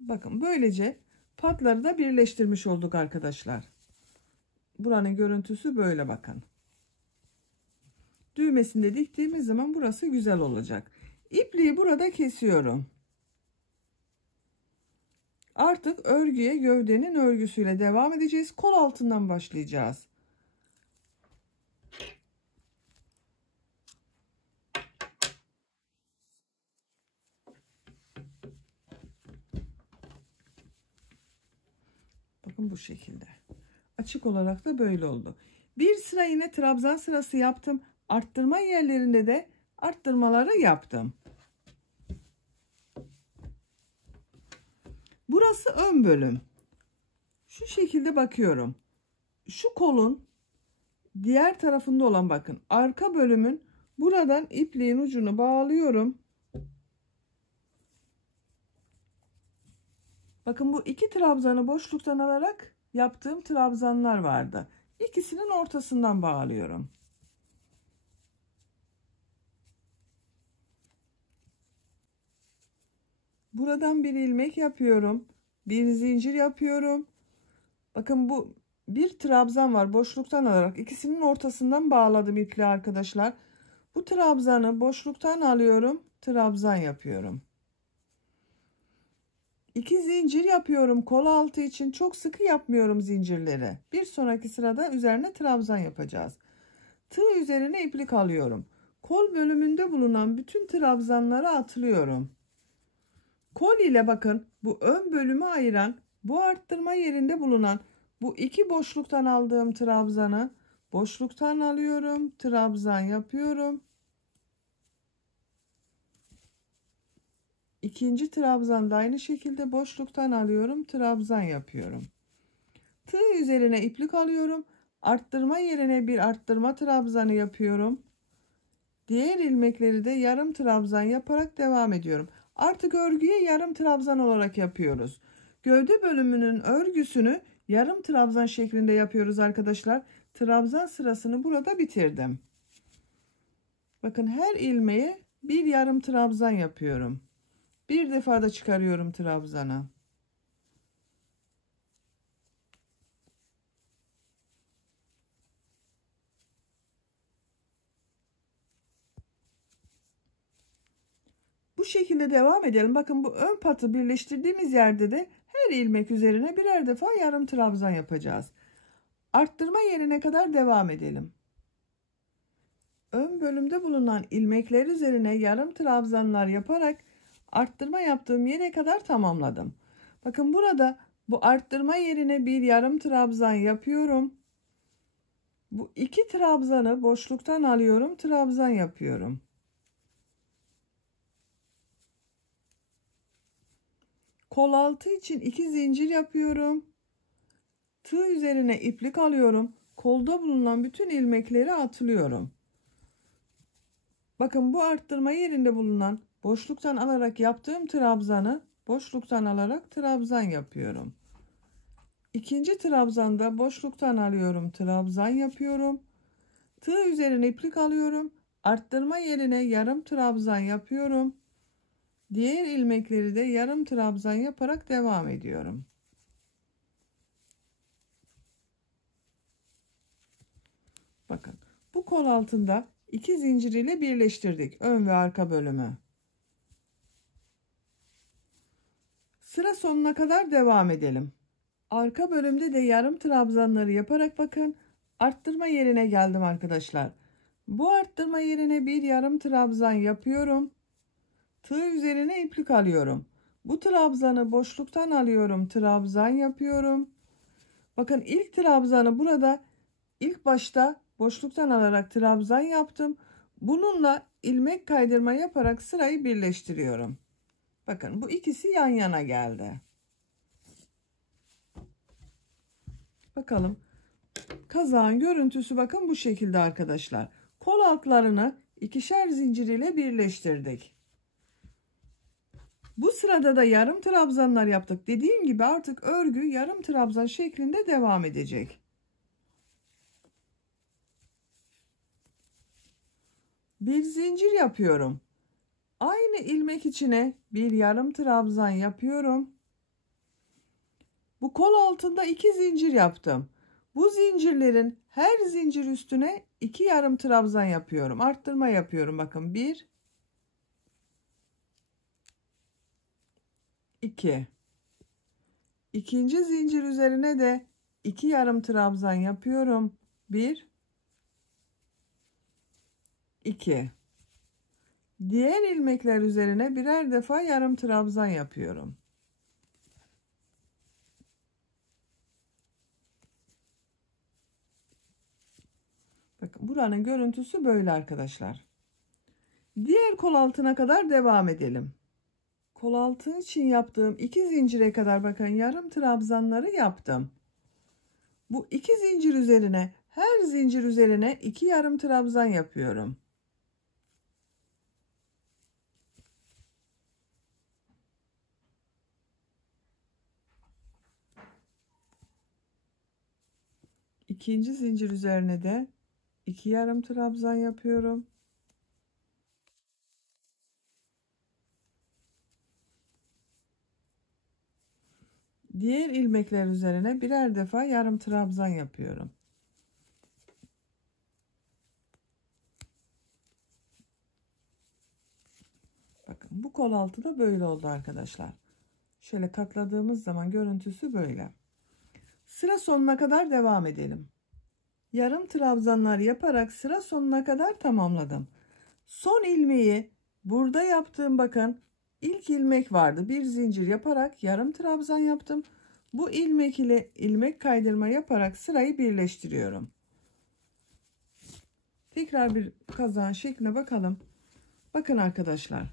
Bakın böylece patları da birleştirmiş olduk arkadaşlar. Buranın görüntüsü böyle bakın. Düğmesini de diktiğimiz zaman burası güzel olacak. İpliği burada kesiyorum. Artık örgüye gövdenin örgüsüyle devam edeceğiz. Kol altından başlayacağız. Bakın bu şekilde. Açık olarak da böyle oldu. Bir sıra yine trabzan sırası yaptım. Arttırma yerlerinde de arttırmaları yaptım. Burası ön bölüm. Şu şekilde bakıyorum. Şu kolun diğer tarafında olan bakın arka bölümün buradan ipliğin ucunu bağlıyorum. Bakın bu iki trabzanı boşluktan alarak yaptığım trabzanlar vardı. İkisinin ortasından bağlıyorum. Buradan bir ilmek yapıyorum. Bir zincir yapıyorum. Bakın bu bir trabzan var. Boşluktan alarak ikisinin ortasından bağladım ipliği arkadaşlar. Bu trabzanı boşluktan alıyorum. Trabzan yapıyorum. 2 zincir yapıyorum kol altı için. Çok sıkı yapmıyorum zincirleri. Bir sonraki sırada üzerine trabzan yapacağız. Tığ üzerine iplik alıyorum. Kol bölümünde bulunan bütün trabzanları atlıyorum. Kol ile bakın bu ön bölümü ayıran bu arttırma yerinde bulunan bu iki boşluktan aldığım trabzanı boşluktan alıyorum. Trabzan yapıyorum. İkinci trabzan da aynı şekilde boşluktan alıyorum, trabzan yapıyorum. Tığ üzerine iplik alıyorum. Arttırma yerine bir arttırma trabzanı yapıyorum. Diğer ilmekleri de yarım trabzan yaparak devam ediyorum. Artık örgüye yarım trabzan olarak yapıyoruz. Gövde bölümünün örgüsünü yarım trabzan şeklinde yapıyoruz arkadaşlar. Trabzan sırasını burada bitirdim. Bakın her ilmeğe bir yarım trabzan yapıyorum. Bir defa da çıkarıyorum trabzana. Bu şekilde devam edelim. Bakın bu ön patı birleştirdiğimiz yerde de her ilmek üzerine birer defa yarım trabzan yapacağız. Arttırma yerine kadar devam edelim. Ön bölümde bulunan ilmekler üzerine yarım trabzanlar yaparak arttırma yaptığım yere kadar tamamladım. Bakın burada bu arttırma yerine bir yarım trabzan yapıyorum. Bu iki trabzanı boşluktan alıyorum, trabzan yapıyorum. Kol altı için 2 zincir yapıyorum. Tığ üzerine iplik alıyorum. Kolda bulunan bütün ilmekleri atlıyorum. Bakın bu arttırma yerinde bulunan boşluktan alarak yaptığım trabzanı boşluktan alarak trabzan yapıyorum. İkinci trabzanda boşluktan alıyorum, trabzan yapıyorum. Tığ üzerine iplik alıyorum. Arttırma yerine yarım trabzan yapıyorum. Diğer ilmekleri de yarım trabzan yaparak devam ediyorum. Bakın bu kol altında 2 zincir ile birleştirdik ön ve arka bölümü. Sıra sonuna kadar devam edelim. Arka bölümde de yarım trabzanları yaparak bakın arttırma yerine geldim arkadaşlar. Bu arttırma yerine bir yarım trabzan yapıyorum. Tığ üzerine iplik alıyorum. Bu trabzanı boşluktan alıyorum, trabzan yapıyorum. Bakın ilk trabzanı burada ilk başta boşluktan alarak trabzan yaptım. Bununla ilmek kaydırma yaparak sırayı birleştiriyorum. Bakın bu ikisi yan yana geldi. Bakalım. Kazağın görüntüsü bakın bu şekilde arkadaşlar. Kol altlarını ikişer zincir ile birleştirdik. Bu sırada da yarım trabzanlar yaptık. Dediğim gibi artık örgü yarım trabzan şeklinde devam edecek. Bir zincir yapıyorum. Aynı ilmek içine bir yarım trabzan yapıyorum. Bu kol altında 2 zincir yaptım. Bu zincirlerin her zincir üstüne 2 yarım trabzan yapıyorum. Arttırma yapıyorum. Bakın 1 2. İkinci zincir üzerine de 2 yarım trabzan yapıyorum. 1 2. Diğer ilmekler üzerine birer defa yarım trabzan yapıyorum. Bakın buranın görüntüsü böyle arkadaşlar. Diğer kol altına kadar devam edelim. Kol altı için yaptığım 2 zincire kadar bakın yarım trabzanları yaptım. Bu 2 zincir üzerine her zincir üzerine 2 yarım trabzan yapıyorum. İkinci zincir üzerine de 2 yarım trabzan yapıyorum. Diğer ilmekler üzerine birer defa yarım trabzan yapıyorum. Bakın bu kol altı da böyle oldu arkadaşlar. Şöyle katladığımız zaman görüntüsü böyle. Sıra sonuna kadar devam edelim. Yarım trabzanlar yaparak sıra sonuna kadar tamamladım. Son ilmeği burada yaptığım bakın ilk ilmek vardı. Bir zincir yaparak yarım trabzan yaptım. Bu ilmek ile ilmek kaydırma yaparak sırayı birleştiriyorum. Tekrar bir kazağın şekline bakalım. Bakın arkadaşlar.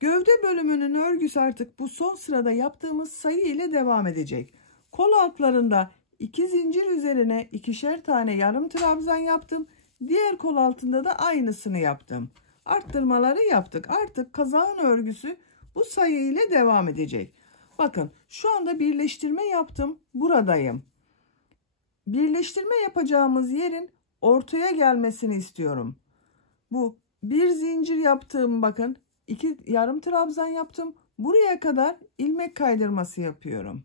Gövde bölümünün örgüsü artık bu son sırada yaptığımız sayı ile devam edecek. Kol altlarında 2 zincir üzerine ikişer tane yarım trabzan yaptım. Diğer kol altında da aynısını yaptım. Arttırmaları yaptık. Artık kazağın örgüsü bu sayı ile devam edecek. Bakın şu anda birleştirme yaptım. Buradayım. Birleştirme yapacağımız yerin ortaya gelmesini istiyorum. Bu bir zincir yaptığım, bakın 2 yarım trabzan yaptım. Buraya kadar ilmek kaydırması yapıyorum.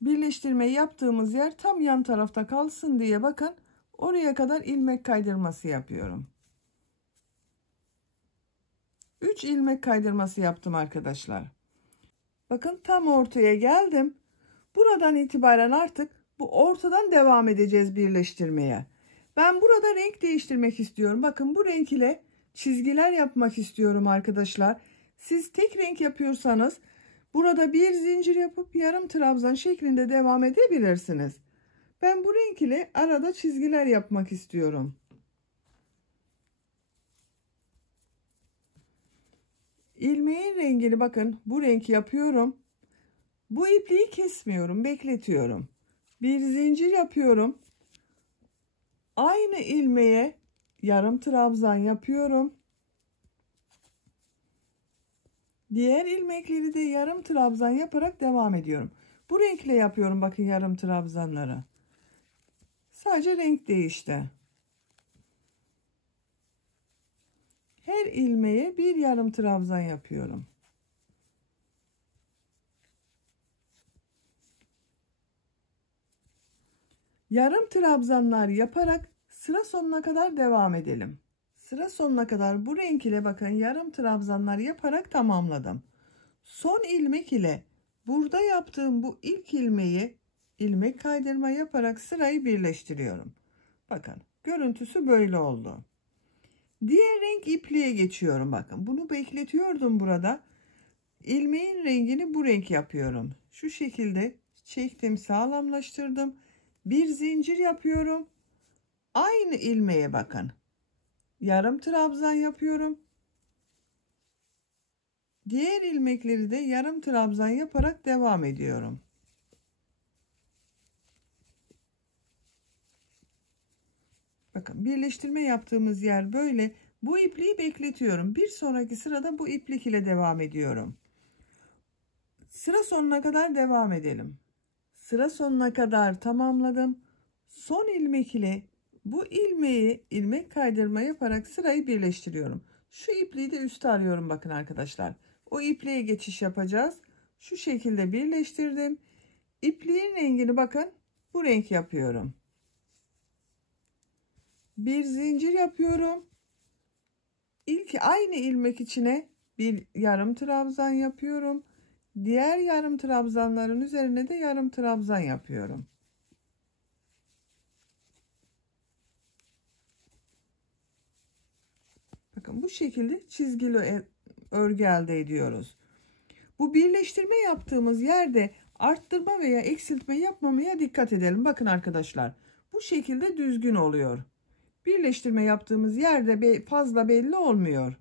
Birleştirme yaptığımız yer tam yan tarafta kalsın diye bakın oraya kadar ilmek kaydırması yapıyorum. 3 ilmek kaydırması yaptım arkadaşlar. Bakın tam ortaya geldim. Buradan itibaren artık bu ortadan devam edeceğiz birleştirmeye. Ben burada renk değiştirmek istiyorum. Bakın bu renk ile çizgiler yapmak istiyorum arkadaşlar. Siz tek renk yapıyorsanız burada bir zincir yapıp yarım trabzan şeklinde devam edebilirsiniz. Ben bu renk ile arada çizgiler yapmak istiyorum. İlmeğin rengini bakın bu renk yapıyorum. Bu ipliği kesmiyorum, bekletiyorum. Bir zincir yapıyorum. Aynı ilmeğe yarım trabzan yapıyorum. Diğer ilmekleri de yarım trabzan yaparak devam ediyorum. Bu renkle yapıyorum bakın yarım trabzanları. Sadece renk değişti. Her ilmeğe bir yarım trabzan yapıyorum. Yarım trabzanlar yaparak sıra sonuna kadar devam edelim. Sıra sonuna kadar bu renk ile bakın yarım trabzanlar yaparak tamamladım. Son ilmek ile burada yaptığım bu ilk ilmeği ilmek kaydırma yaparak sırayı birleştiriyorum. Bakın görüntüsü böyle oldu. Diğer renk ipliğe geçiyorum. Bakın bunu bekletiyordum burada. İlmeğin rengini bu renk yapıyorum. Şu şekilde çektim, sağlamlaştırdım. Bir zincir yapıyorum. Aynı ilmeğe bakın. Yarım trabzan yapıyorum. Diğer ilmekleri de yarım trabzan yaparak devam ediyorum. Bakın birleştirme yaptığımız yer böyle. Bu ipliği bekletiyorum. Bir sonraki sırada bu iplik ile devam ediyorum. Sıra sonuna kadar devam edelim. Sıra sonuna kadar tamamladım. Son ilmek ile bu ilmeği ilmek kaydırma yaparak sırayı birleştiriyorum. Şu ipliği de üste arıyorum bakın arkadaşlar. O ipliğe geçiş yapacağız. Şu şekilde birleştirdim. İpliğin rengini bakın bu renk yapıyorum. Bir zincir yapıyorum. İlk aynı ilmek içine bir yarım trabzan yapıyorum. Diğer yarım trabzanların üzerine de yarım trabzan yapıyorum. Bakın bu şekilde çizgili örgü elde ediyoruz. Bu birleştirme yaptığımız yerde arttırma veya eksiltme yapmamaya dikkat edelim. Bakın arkadaşlar bu şekilde düzgün oluyor. Birleştirme yaptığımız yerde fazla belli olmuyor.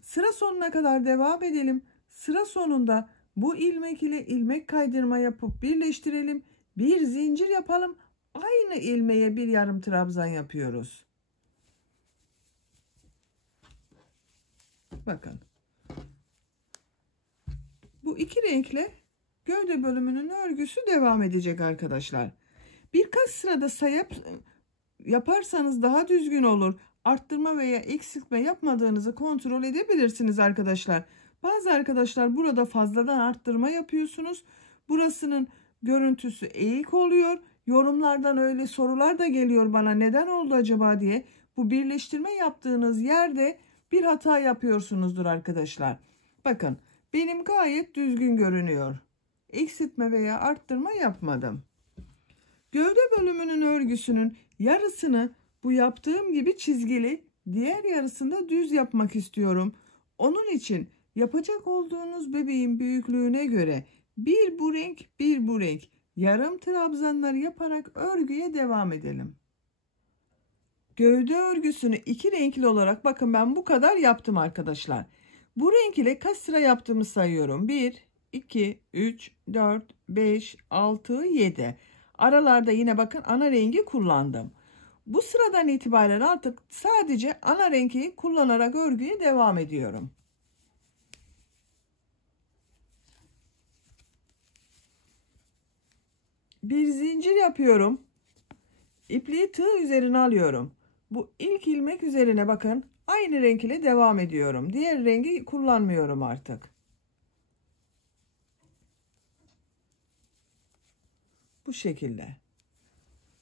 Sıra sonuna kadar devam edelim. Sıra sonunda bu ilmek ile ilmek kaydırma yapıp birleştirelim. Bir zincir yapalım. Aynı ilmeğe bir yarım trabzan yapıyoruz. Bakın. Bu iki renkle gövde bölümünün örgüsü devam edecek arkadaşlar. Birkaç sırada sayıp yaparsanız daha düzgün olur. Arttırma veya eksiltme yapmadığınızı kontrol edebilirsiniz arkadaşlar. Bazı arkadaşlar burada fazladan arttırma yapıyorsunuz. Burasının görüntüsü eğik oluyor. Yorumlardan öyle sorular da geliyor bana, neden oldu acaba diye. Bu birleştirme yaptığınız yerde bir hata yapıyorsunuzdur arkadaşlar. Bakın benim gayet düzgün görünüyor. Eksiltme veya arttırma yapmadım. Gövde bölümünün örgüsünün yarısını bu yaptığım gibi çizgili, diğer yarısında düz yapmak istiyorum. Onun için yapacak olduğunuz bebeğin büyüklüğüne göre bir bu renk, bir bu renk yarım trabzanlar yaparak örgüye devam edelim. Gövde örgüsünü iki renkli olarak bakın ben bu kadar yaptım arkadaşlar. Bu renk ile kaç sıra yaptığımı sayıyorum. 1, 2, 3, 4, 5, 6, 7. Aralarda yine bakın ana rengi kullandım. Bu sıradan itibaren artık sadece ana rengi kullanarak örgüye devam ediyorum. Bir zincir yapıyorum. İpliği tığ üzerine alıyorum. Bu ilk ilmek üzerine bakın aynı renk ile devam ediyorum. Diğer rengi kullanmıyorum artık. Bu şekilde.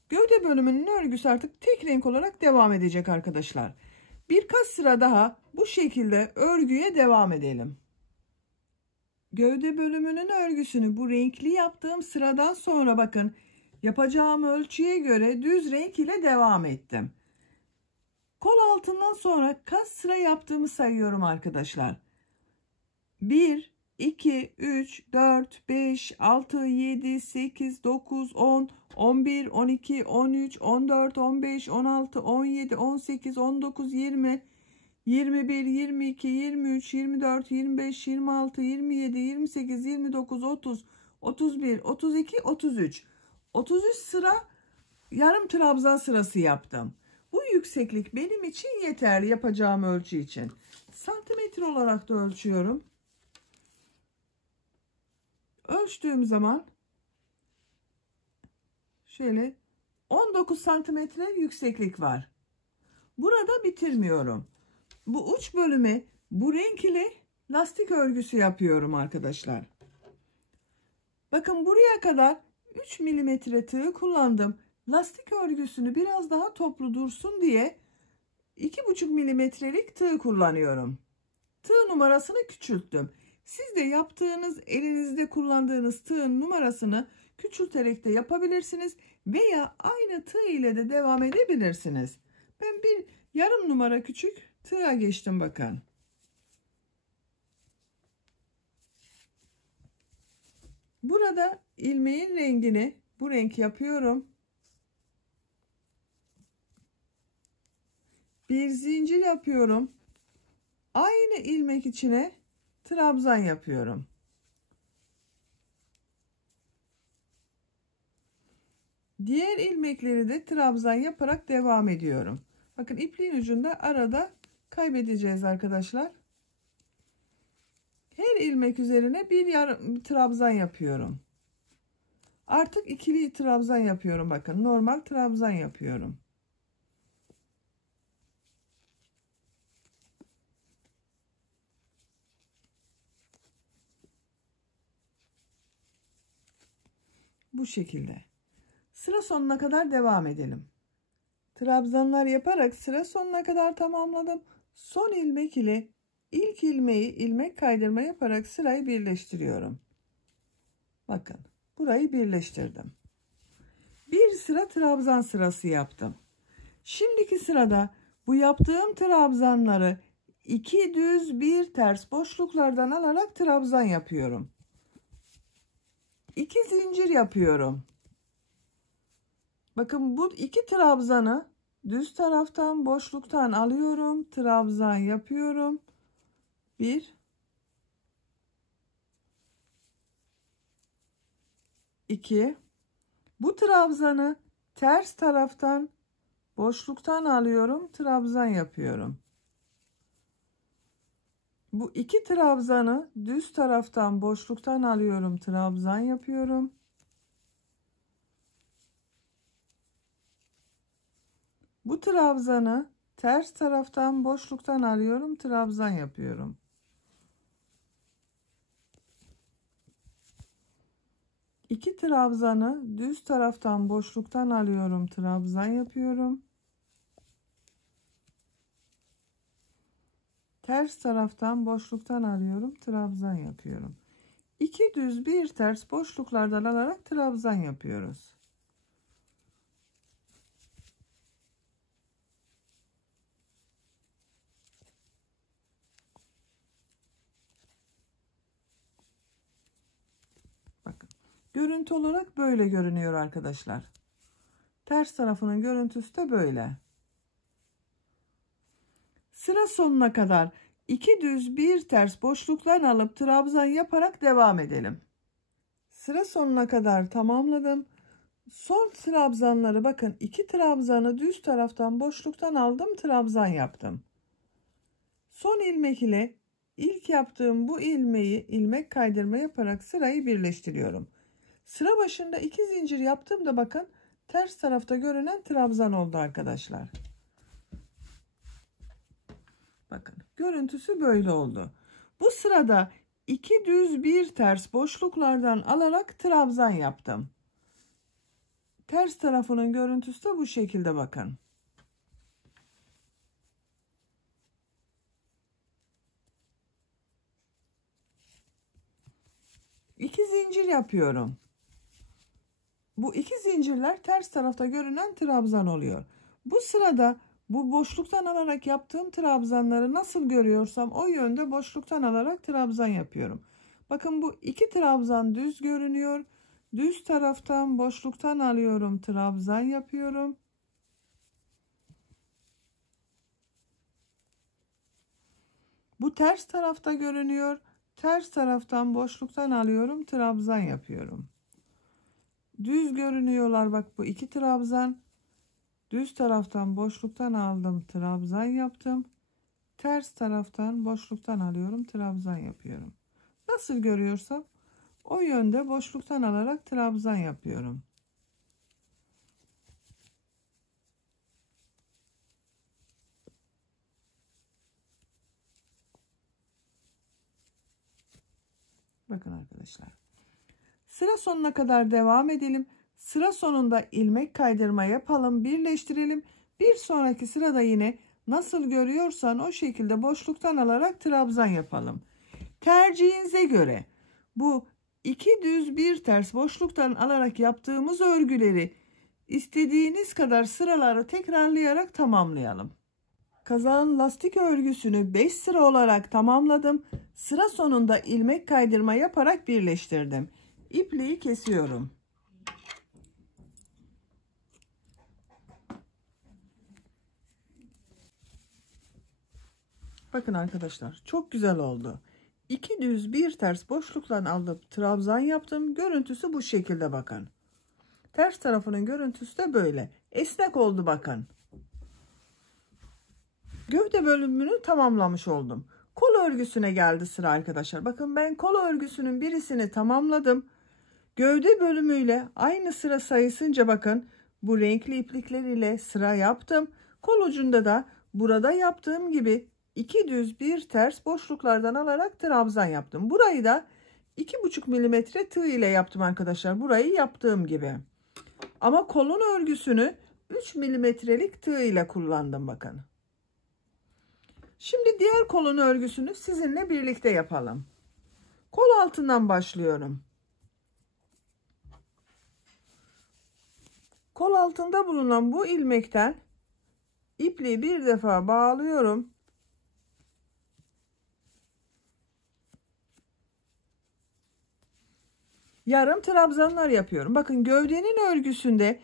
Gövde bölümünün örgüsü artık tek renk olarak devam edecek arkadaşlar. Birkaç sıra daha bu şekilde örgüye devam edelim. Gövde bölümünün örgüsünü bu renkli yaptığım sıradan sonra bakın yapacağım ölçüye göre düz renk ile devam ettim. Kol altından sonra kaç sıra yaptığımı sayıyorum arkadaşlar. 1, 2, 3, 4, 5, 6, 7, 8, 9, 10, 11, 12, 13, 14, 15, 16, 17, 18, 19, 20, 21, 22, 23, 24, 25, 26, 27, 28, 29, 30, 31, 32, 33. 33 sıra yarım trabzan sırası yaptım. Bu yükseklik benim için yeterli yapacağım ölçü için. Santimetre olarak da ölçüyorum. Ölçtüğüm zaman şöyle 19 santimetre yükseklik var. Burada bitirmiyorum. Bu uç bölüme bu renk ile lastik örgüsü yapıyorum arkadaşlar. Bakın buraya kadar 3 milimetre tığ kullandım. Lastik örgüsünü biraz daha toplu dursun diye 2,5 milimetrelik tığ kullanıyorum. Tığ numarasını küçülttüm. Siz de yaptığınız elinizde kullandığınız tığın numarasını küçülterek de yapabilirsiniz veya aynı tığ ile de devam edebilirsiniz. Ben bir yarım numara küçük tığa geçtim bakın. Burada ilmeğin rengini bu renk yapıyorum. Bir zincir yapıyorum. Aynı ilmek içine trabzan yapıyorum. Diğer ilmekleri de trabzan yaparak devam ediyorum. Bakın ipliğin ucunda arada kaybedeceğiz arkadaşlar. Her ilmek üzerine bir yarım trabzan yapıyorum. Artık ikili trabzan yapıyorum bakın. Normal trabzan yapıyorum. Bu şekilde. Sıra sonuna kadar devam edelim. Trabzanlar yaparak sıra sonuna kadar tamamladım. Son ilmek ile ilk ilmeği ilmek kaydırma yaparak sırayı birleştiriyorum. Bakın burayı birleştirdim. Bir sıra trabzan sırası yaptım. Şimdiki sırada bu yaptığım trabzanları 2 düz 1 ters boşluklardan alarak trabzan yapıyorum. 2 zincir yapıyorum. Bakın bu iki trabzanı düz taraftan boşluktan alıyorum. Trabzan yapıyorum. 1 2 bu trabzanı ters taraftan boşluktan alıyorum. Trabzan yapıyorum. Bu iki trabzanı düz taraftan boşluktan alıyorum. Trabzan yapıyorum. Bu trabzanı ters taraftan boşluktan alıyorum. Trabzan yapıyorum. İki trabzanı düz taraftan boşluktan alıyorum. Trabzan yapıyorum. Ters taraftan boşluktan alıyorum. Trabzan yapıyorum. 2 düz 1 ters boşluklardan alarak trabzan yapıyoruz. Bakın. Görüntü olarak böyle görünüyor arkadaşlar. Ters tarafının görüntüsü de böyle. Sıra sonuna kadar 2 düz 1 ters boşluktan alıp trabzan yaparak devam edelim. Sıra sonuna kadar tamamladım. Son trabzanları bakın 2 trabzanı düz taraftan boşluktan aldım, trabzan yaptım. Son ilmek ile ilk yaptığım bu ilmeği ilmek kaydırma yaparak sırayı birleştiriyorum. Sıra başında 2 zincir yaptığımda bakın ters tarafta görünen trabzan oldu arkadaşlar. Bakın görüntüsü böyle oldu. Bu sırada 2 düz 1 ters boşluklardan alarak trabzan yaptım. Ters tarafının görüntüsü de bu şekilde bakın. İki zincir yapıyorum. Bu iki zincirler ters tarafta görünen trabzan oluyor. Bu sırada bu boşluktan alarak yaptığım trabzanları nasıl görüyorsam o yönde boşluktan alarak trabzan yapıyorum. Bakın bu iki trabzan düz görünüyor. Düz taraftan boşluktan alıyorum, trabzan yapıyorum. Bu ters tarafta görünüyor. Ters taraftan boşluktan alıyorum, trabzan yapıyorum. Düz görünüyorlar bak bu iki trabzan. Düz taraftan boşluktan aldım, trabzan yaptım. Ters taraftan boşluktan alıyorum, trabzan yapıyorum. Nasıl görüyorsam o yönde boşluktan alarak trabzan yapıyorum. Bakın arkadaşlar. Sıra sonuna kadar devam edelim. Sıra sonunda ilmek kaydırma yapalım, birleştirelim. Bir sonraki sırada yine nasıl görüyorsan o şekilde boşluktan alarak trabzan yapalım. Tercihinize göre bu iki düz bir ters boşluktan alarak yaptığımız örgüleri istediğiniz kadar sıraları tekrarlayarak tamamlayalım. Kazağın lastik örgüsünü 5 sıra olarak tamamladım. Sıra sonunda ilmek kaydırma yaparak birleştirdim. İpliği kesiyorum. Bakın arkadaşlar çok güzel oldu. 2 düz 1 ters boşluktan alıp trabzan yaptım. Görüntüsü bu şekilde bakın. Ters tarafının görüntüsü de böyle. Esnek oldu bakın. Gövde bölümünü tamamlamış oldum. Kol örgüsüne geldi sıra arkadaşlar. Bakın ben kol örgüsünün birisini tamamladım. Gövde bölümüyle aynı sıra sayısınca bakın bu renkli iplikler ile sıra yaptım. Kol ucunda da burada yaptığım gibi 2 düz 1 ters boşluklardan alarak trabzan yaptım. Burayı da 2,5 milimetre tığ ile yaptım arkadaşlar. Burayı yaptığım gibi. Ama kolun örgüsünü 3 milimetrelik tığ ile kullandım bakın. Şimdi diğer kolun örgüsünü sizinle birlikte yapalım. Kol altından başlıyorum. Kol altında bulunan bu ilmekten ipliği bir defa bağlıyorum. Yarım trabzanlar yapıyorum. Bakın gövdenin örgüsünde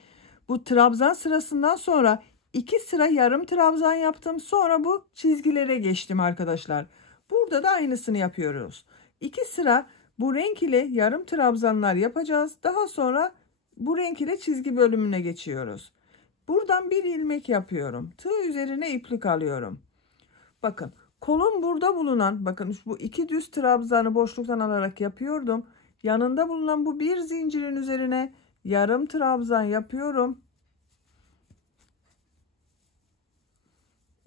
bu trabzan sırasından sonra 2 sıra yarım trabzan yaptım. Sonra bu çizgilere geçtim arkadaşlar. Burada da aynısını yapıyoruz. 2 sıra bu renk ile yarım trabzanlar yapacağız. Daha sonra bu renk ile çizgi bölümüne geçiyoruz. Buradan bir ilmek yapıyorum. Tığ üzerine iplik alıyorum. Bakın kolun burada bulunan bakın bu 2 düz trabzanı boşluktan alarak yapıyordum. Yanında bulunan bu bir zincirin üzerine yarım trabzan yapıyorum.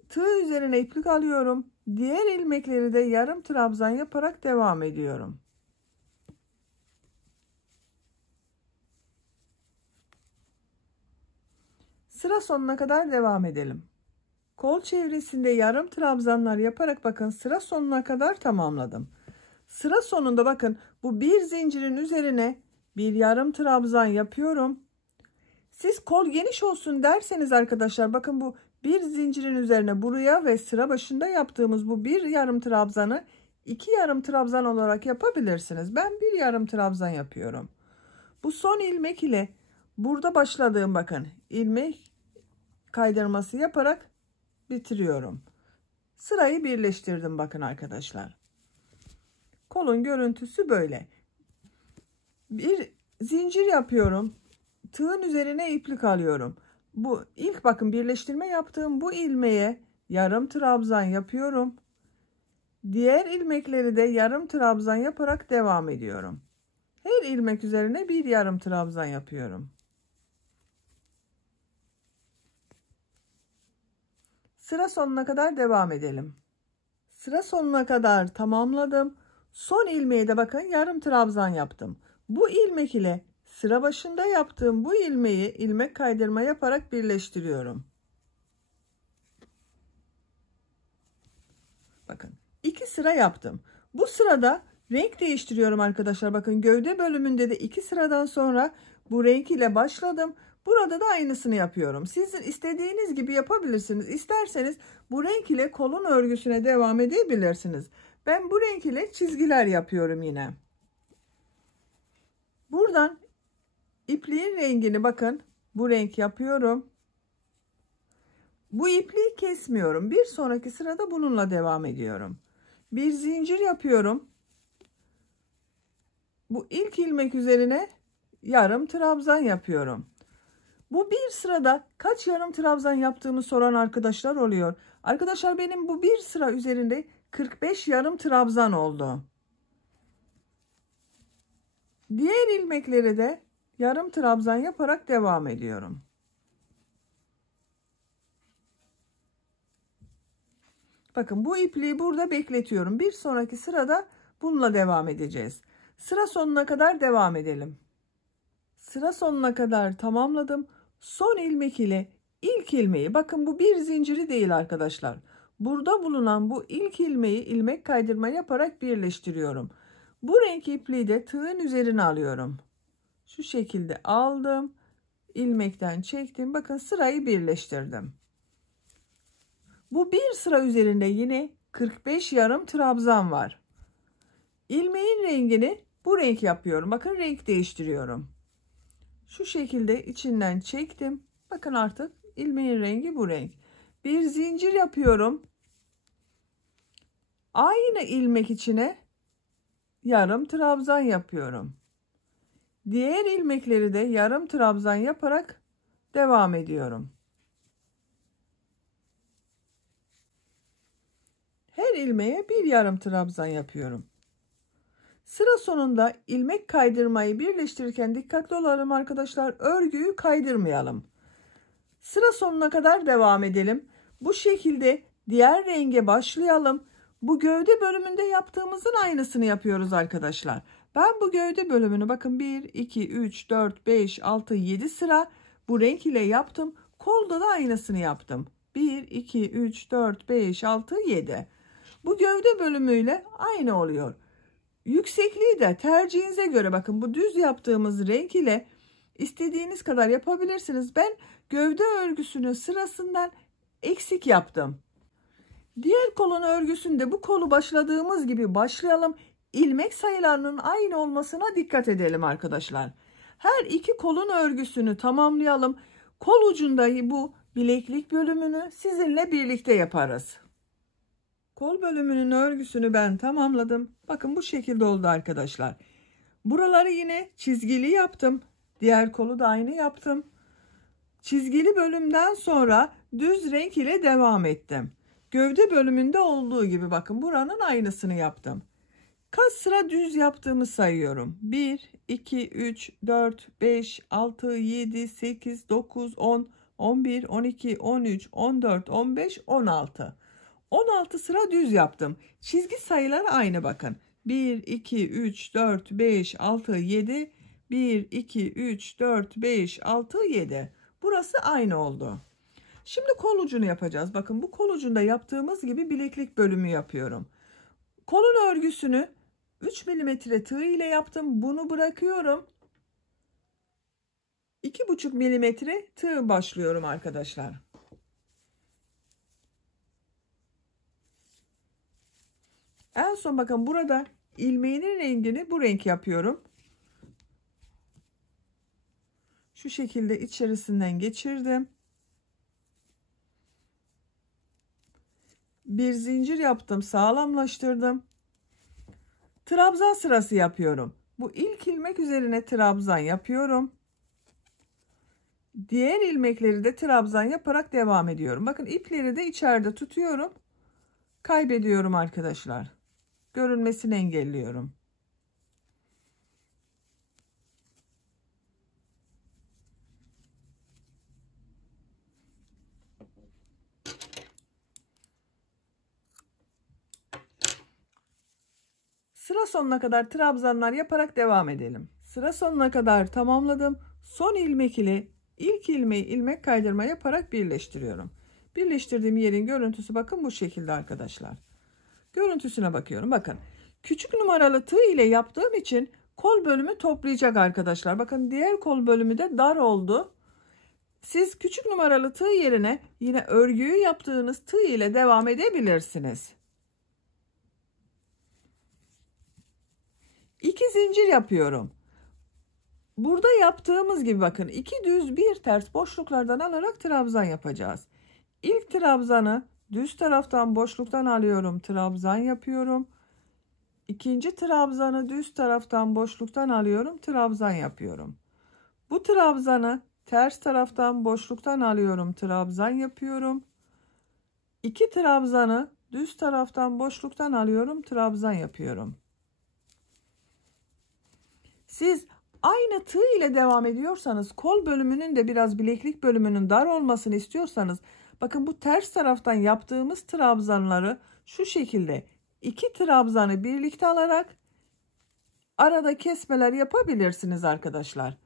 Tığ üzerine iplik alıyorum. Diğer ilmekleri de yarım trabzan yaparak devam ediyorum. Sıra sonuna kadar devam edelim. Kol çevresinde yarım trabzanlar yaparak bakın sıra sonuna kadar tamamladım. Sıra sonunda bakın bu bir zincirin üzerine bir yarım trabzan yapıyorum. Siz kol geniş olsun derseniz arkadaşlar bakın bu bir zincirin üzerine buraya ve sıra başında yaptığımız bu bir yarım trabzanı 2 yarım trabzan olarak yapabilirsiniz. Ben bir yarım trabzan yapıyorum. Bu son ilmek ile burada başladığım bakın ilmek kaydırması yaparak bitiriyorum. Sırayı birleştirdim bakın arkadaşlar. Kolun görüntüsü böyle. Bir zincir yapıyorum. Tığın üzerine iplik alıyorum. Bu ilk bakın birleştirme yaptığım bu ilmeğe yarım trabzan yapıyorum. Diğer ilmekleri de yarım trabzan yaparak devam ediyorum. Her ilmek üzerine bir yarım trabzan yapıyorum. Sıra sonuna kadar devam edelim. Sıra sonuna kadar tamamladım. Son ilmeğe de bakın yarım trabzan yaptım. Bu ilmek ile sıra başında yaptığım bu ilmeği ilmek kaydırma yaparak birleştiriyorum. Bakın 2 sıra yaptım. Bu sırada renk değiştiriyorum arkadaşlar. Bakın gövde bölümünde de 2 sıradan sonra bu renk ile başladım. Burada da aynısını yapıyorum. Sizin istediğiniz gibi yapabilirsiniz. İsterseniz bu renk ile kolun örgüsüne devam edebilirsiniz. Ben bu renk ile çizgiler yapıyorum yine. Buradan ipliğin rengini bakın bu renk yapıyorum. Bu ipliği kesmiyorum. Bir sonraki sırada bununla devam ediyorum. Bir zincir yapıyorum. Bu ilk ilmek üzerine yarım trabzan yapıyorum. Bu bir sırada kaç yarım trabzan yaptığımı soran arkadaşlar oluyor. Arkadaşlar benim bu bir sıra üzerinde 45 yarım trabzan oldu. Diğer ilmekleri de yarım trabzan yaparak devam ediyorum. Bakın bu ipliği burada bekletiyorum. Bir sonraki sırada bununla devam edeceğiz. Sıra sonuna kadar devam edelim. Sıra sonuna kadar tamamladım. Son ilmek ile ilk ilmeği, bakın bu bir zinciri değil arkadaşlar. Burada bulunan bu ilk ilmeği ilmek kaydırma yaparak birleştiriyorum. Bu renk ipliği de tığın üzerine alıyorum. Şu şekilde aldım. İlmekten çektim. Bakın sırayı birleştirdim. Bu bir sıra üzerinde yine 45 yarım trabzan var. İlmeğin rengini bu renk yapıyorum. Bakın renk değiştiriyorum. Şu şekilde içinden çektim. Bakın artık ilmeğin rengi bu renk. Bir zincir yapıyorum. Aynı ilmek içine yarım trabzan yapıyorum. Diğer ilmekleri de yarım trabzan yaparak devam ediyorum. Her ilmeğe bir yarım trabzan yapıyorum. Sıra sonunda ilmek kaydırmayı birleştirirken dikkatli olalım arkadaşlar. Örgüyü kaydırmayalım. Sıra sonuna kadar devam edelim. Bu şekilde diğer renge başlayalım. Bu gövde bölümünde yaptığımızın aynısını yapıyoruz arkadaşlar. Ben bu gövde bölümünü bakın 1, 2, 3, 4, 5, 6, 7 sıra bu renk ile yaptım. Kolda da aynısını yaptım. 1, 2, 3, 4, 5, 6, 7. Bu gövde bölümüyle aynı oluyor. Yüksekliği de tercihinize göre bakın bu düz yaptığımız renk ile istediğiniz kadar yapabilirsiniz. Ben gövde örgüsünün sırasından eksik yaptım. Diğer kolun örgüsünde bu kolu başladığımız gibi başlayalım. İlmek sayılarının aynı olmasına dikkat edelim arkadaşlar. Her iki kolun örgüsünü tamamlayalım. Kol ucunda bu bileklik bölümünü sizinle birlikte yaparız. Kol bölümünün örgüsünü ben tamamladım. Bakın bu şekilde oldu arkadaşlar. Buraları yine çizgili yaptım. Diğer kolu da aynı yaptım. Çizgili bölümden sonra düz renk ile devam ettim. Gövde bölümünde olduğu gibi bakın buranın aynısını yaptım. Kaç sıra düz yaptığımı sayıyorum. 1, 2, 3, 4, 5, 6, 7, 8, 9, 10, 11, 12, 13, 14, 15, 16. 16 sıra düz yaptım. Çizgi sayıları aynı bakın. 1, 2, 3, 4, 5, 6, 7. 1, 2, 3, 4, 5, 6, 7. Burası aynı oldu. Şimdi kol ucunu yapacağız. Bakın bu kol ucunda yaptığımız gibi bileklik bölümü yapıyorum. Kolun örgüsünü 3 milimetre tığ ile yaptım. Bunu bırakıyorum. 2,5 milimetre tığ başlıyorum arkadaşlar. En son bakın burada ilmeğinin rengini bu renk yapıyorum. Şu şekilde içerisinden geçirdim. Bir zincir yaptım, sağlamlaştırdım. Trabzan sırası yapıyorum. Bu ilk ilmek üzerine trabzan yapıyorum. Diğer ilmekleri de trabzan yaparak devam ediyorum. Bakın ipleri de içeride tutuyorum. Kaybediyorum arkadaşlar. Görünmesini engelliyorum. Sıra sonuna kadar trabzanlar yaparak devam edelim. Sıra sonuna kadar tamamladım. Son ilmek ile ilk ilmeği ilmek kaydırma yaparak birleştiriyorum. Birleştirdiğim yerin görüntüsü bakın bu şekilde arkadaşlar. Görüntüsüne bakıyorum. Bakın küçük numaralı tığ ile yaptığım için kol bölümü toplayacak arkadaşlar. Bakın diğer kol bölümü de dar oldu. Siz küçük numaralı tığ yerine yine örgüyü yaptığınız tığ ile devam edebilirsiniz. 2 zincir yapıyorum. Burada yaptığımız gibi bakın 2 düz 1 ters boşluklardan alarak trabzan yapacağız. İlk trabzanı düz taraftan boşluktan alıyorum, trabzan yapıyorum. İkinci trabzanı düz taraftan boşluktan alıyorum, trabzan yapıyorum. Bu trabzanı ters taraftan boşluktan alıyorum, trabzan yapıyorum. 2 trabzanı düz taraftan boşluktan alıyorum, trabzan yapıyorum. Siz aynı tığ ile devam ediyorsanız, kol bölümünün de biraz bileklik bölümünün dar olmasını istiyorsanız, bakın bu ters taraftan yaptığımız trabzanları şu şekilde 2 trabzanı birlikte alarak arada kesmeler yapabilirsiniz arkadaşlar.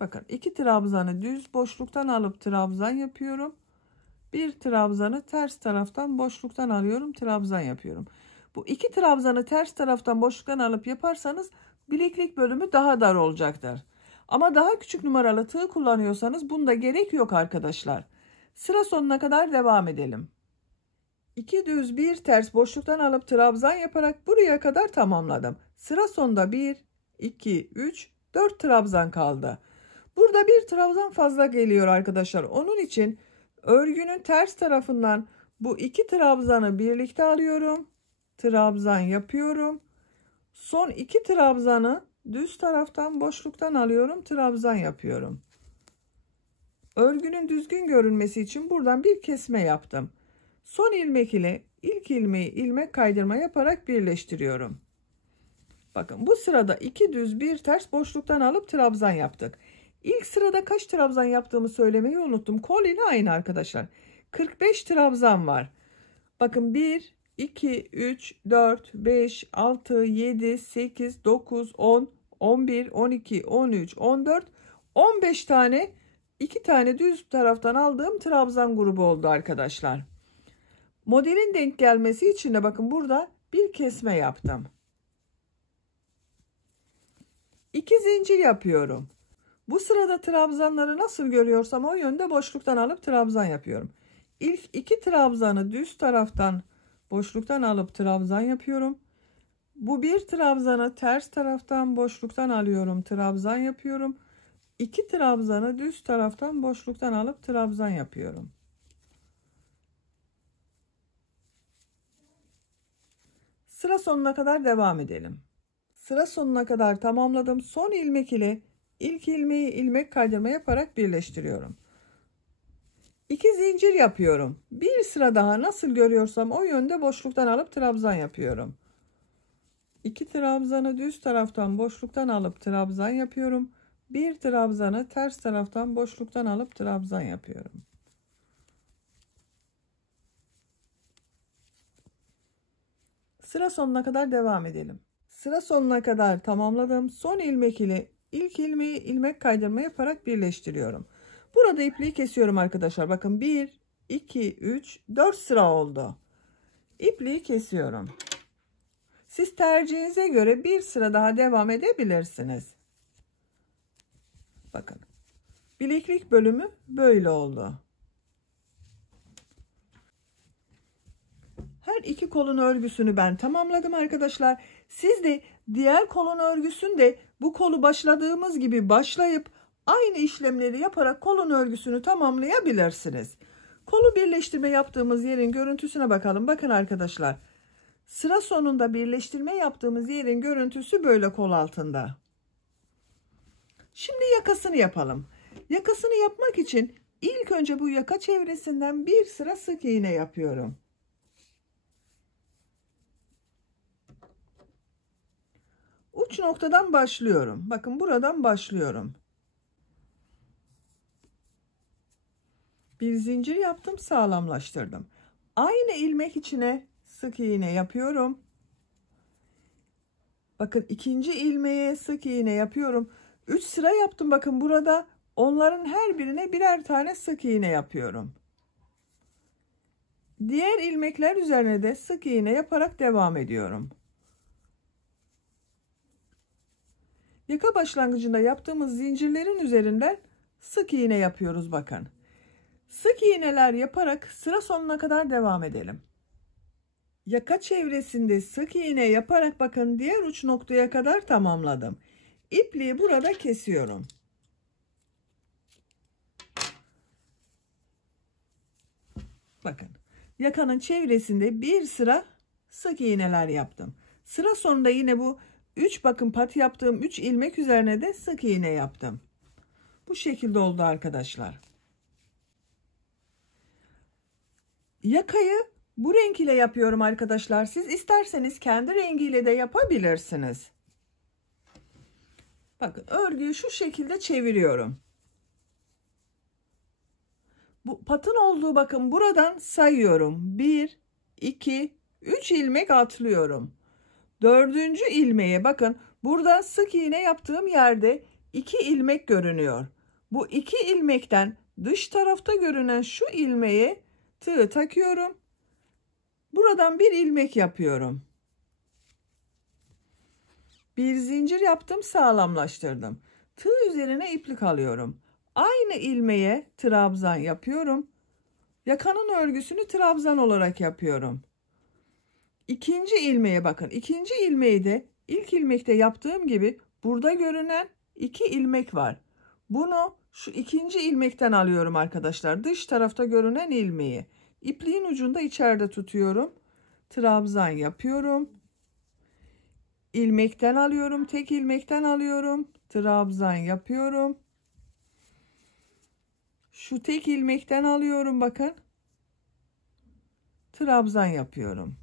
Bakın 2 trabzanı düz boşluktan alıp trabzan yapıyorum. Bir trabzanı ters taraftan boşluktan alıyorum, trabzan yapıyorum. Bu 2 trabzanı ters taraftan boşluktan alıp yaparsanız bileklik bölümü daha dar olacaktır. Ama daha küçük numaralı tığ kullanıyorsanız bunda gerek yok arkadaşlar. Sıra sonuna kadar devam edelim. 2 düz 1 ters boşluktan alıp trabzan yaparak buraya kadar tamamladım. Sıra sonunda 1, 2, 3, 4 trabzan kaldı. Burada bir trabzan fazla geliyor arkadaşlar. Onun için örgünün ters tarafından bu 2 trabzanı birlikte alıyorum. Trabzan yapıyorum. Son 2 trabzanı düz taraftan boşluktan alıyorum, trabzan yapıyorum. Örgünün düzgün görünmesi için buradan bir kesme yaptım. Son ilmek ile ilk ilmeği ilmek kaydırma yaparak birleştiriyorum. Bakın bu sırada 2 düz 1 ters boşluktan alıp trabzan yaptık. İlk sırada kaç trabzan yaptığımı söylemeyi unuttum. Kol ile aynı arkadaşlar. 45 trabzan var. Bakın 1, 2, 3, 4, 5, 6, 7, 8, 9, 10, 11, 12, 13, 14, 15 tane 2 tane düz taraftan aldığım trabzan grubu oldu arkadaşlar. Modelin denk gelmesi için de bakın burada bir kesme yaptım. 2 zincir yapıyorum. Bu sırada trabzanları nasıl görüyorsam o yönde boşluktan alıp trabzan yapıyorum. İlk 2 trabzanı düz taraftan boşluktan alıp trabzan yapıyorum. Bu bir trabzanı ters taraftan boşluktan alıyorum, trabzan yapıyorum. 2 trabzanı düz taraftan boşluktan alıp trabzan yapıyorum. Sıra sonuna kadar devam edelim. Sıra sonuna kadar tamamladım. Son ilmek ile ilk ilmeği ilmek kaydırma yaparak birleştiriyorum. 2 zincir yapıyorum. Bir sıra daha nasıl görüyorsam o yönde boşluktan alıp trabzan yapıyorum. 2 trabzanı düz taraftan boşluktan alıp trabzan yapıyorum. Bir trabzanı ters taraftan boşluktan alıp trabzan yapıyorum. Sıra sonuna kadar devam edelim. Sıra sonuna kadar tamamladım. Son ilmek ile ilk ilmeği ilmek kaydırma yaparak birleştiriyorum. Burada ipliği kesiyorum arkadaşlar. Bakın 1, 2, 3, 4 sıra oldu. İpliği kesiyorum. Siz tercihinize göre bir sıra daha devam edebilirsiniz. Bakın. Bileklik bölümü böyle oldu. Her iki kolun örgüsünü ben tamamladım arkadaşlar. Siz de diğer kolun örgüsünde bu kolu başladığımız gibi başlayıp aynı işlemleri yaparak kolun örgüsünü tamamlayabilirsiniz. Kolu birleştirme yaptığımız yerin görüntüsüne bakalım. Bakın arkadaşlar. Sıra sonunda birleştirme yaptığımız yerin görüntüsü böyle kol altında. Şimdi yakasını yapalım. Yakasını yapmak için ilk önce bu yaka çevresinden bir sıra sık iğne yapıyorum. Uç noktadan başlıyorum. Bakın buradan başlıyorum. Bir zincir yaptım, sağlamlaştırdım. Aynı ilmek içine sık iğne yapıyorum. Bakın ikinci ilmeğe sık iğne yapıyorum. 3 sıra yaptım. Bakın burada onların her birine birer tane sık iğne yapıyorum. Diğer ilmekler üzerine de sık iğne yaparak devam ediyorum. Yaka başlangıcında yaptığımız zincirlerin üzerinden sık iğne yapıyoruz bakın. Sık iğneler yaparak sıra sonuna kadar devam edelim. Yaka çevresinde sık iğne yaparak bakın diğer uç noktaya kadar tamamladım. İpliği burada kesiyorum. Bakın yakanın çevresinde bir sıra sık iğneler yaptım. Sıra sonunda yine bu 3 bakın pat yaptığım 3 ilmek üzerine de sık iğne yaptım. Bu şekilde oldu arkadaşlar. Yakayı bu renk ile yapıyorum arkadaşlar. Siz isterseniz kendi rengiyle de yapabilirsiniz. Bakın örgüyü şu şekilde çeviriyorum. Bu patın olduğu bakın buradan sayıyorum. 1, 2, 3 ilmek atlıyorum. 4. ilmeğe bakın burada sık iğne yaptığım yerde 2 ilmek görünüyor. Bu 2 ilmekten dış tarafta görünen şu ilmeğe tığ takıyorum. Buradan bir ilmek yapıyorum. Bir zincir yaptım, sağlamlaştırdım. Tığ üzerine iplik alıyorum. Aynı ilmeğe trabzan yapıyorum. Yakanın örgüsünü trabzan olarak yapıyorum. İkinci ilmeğe bakın. İkinci ilmeği de ilk ilmekte yaptığım gibi burada görünen 2 ilmek var. Bunu şu ikinci ilmekten alıyorum arkadaşlar. Dış tarafta görünen ilmeği. İpliğin ucunda içeride tutuyorum. Trabzan yapıyorum. İlmekten alıyorum. Tek ilmekten alıyorum. Trabzan yapıyorum. Şu tek ilmekten alıyorum bakın. Trabzan yapıyorum.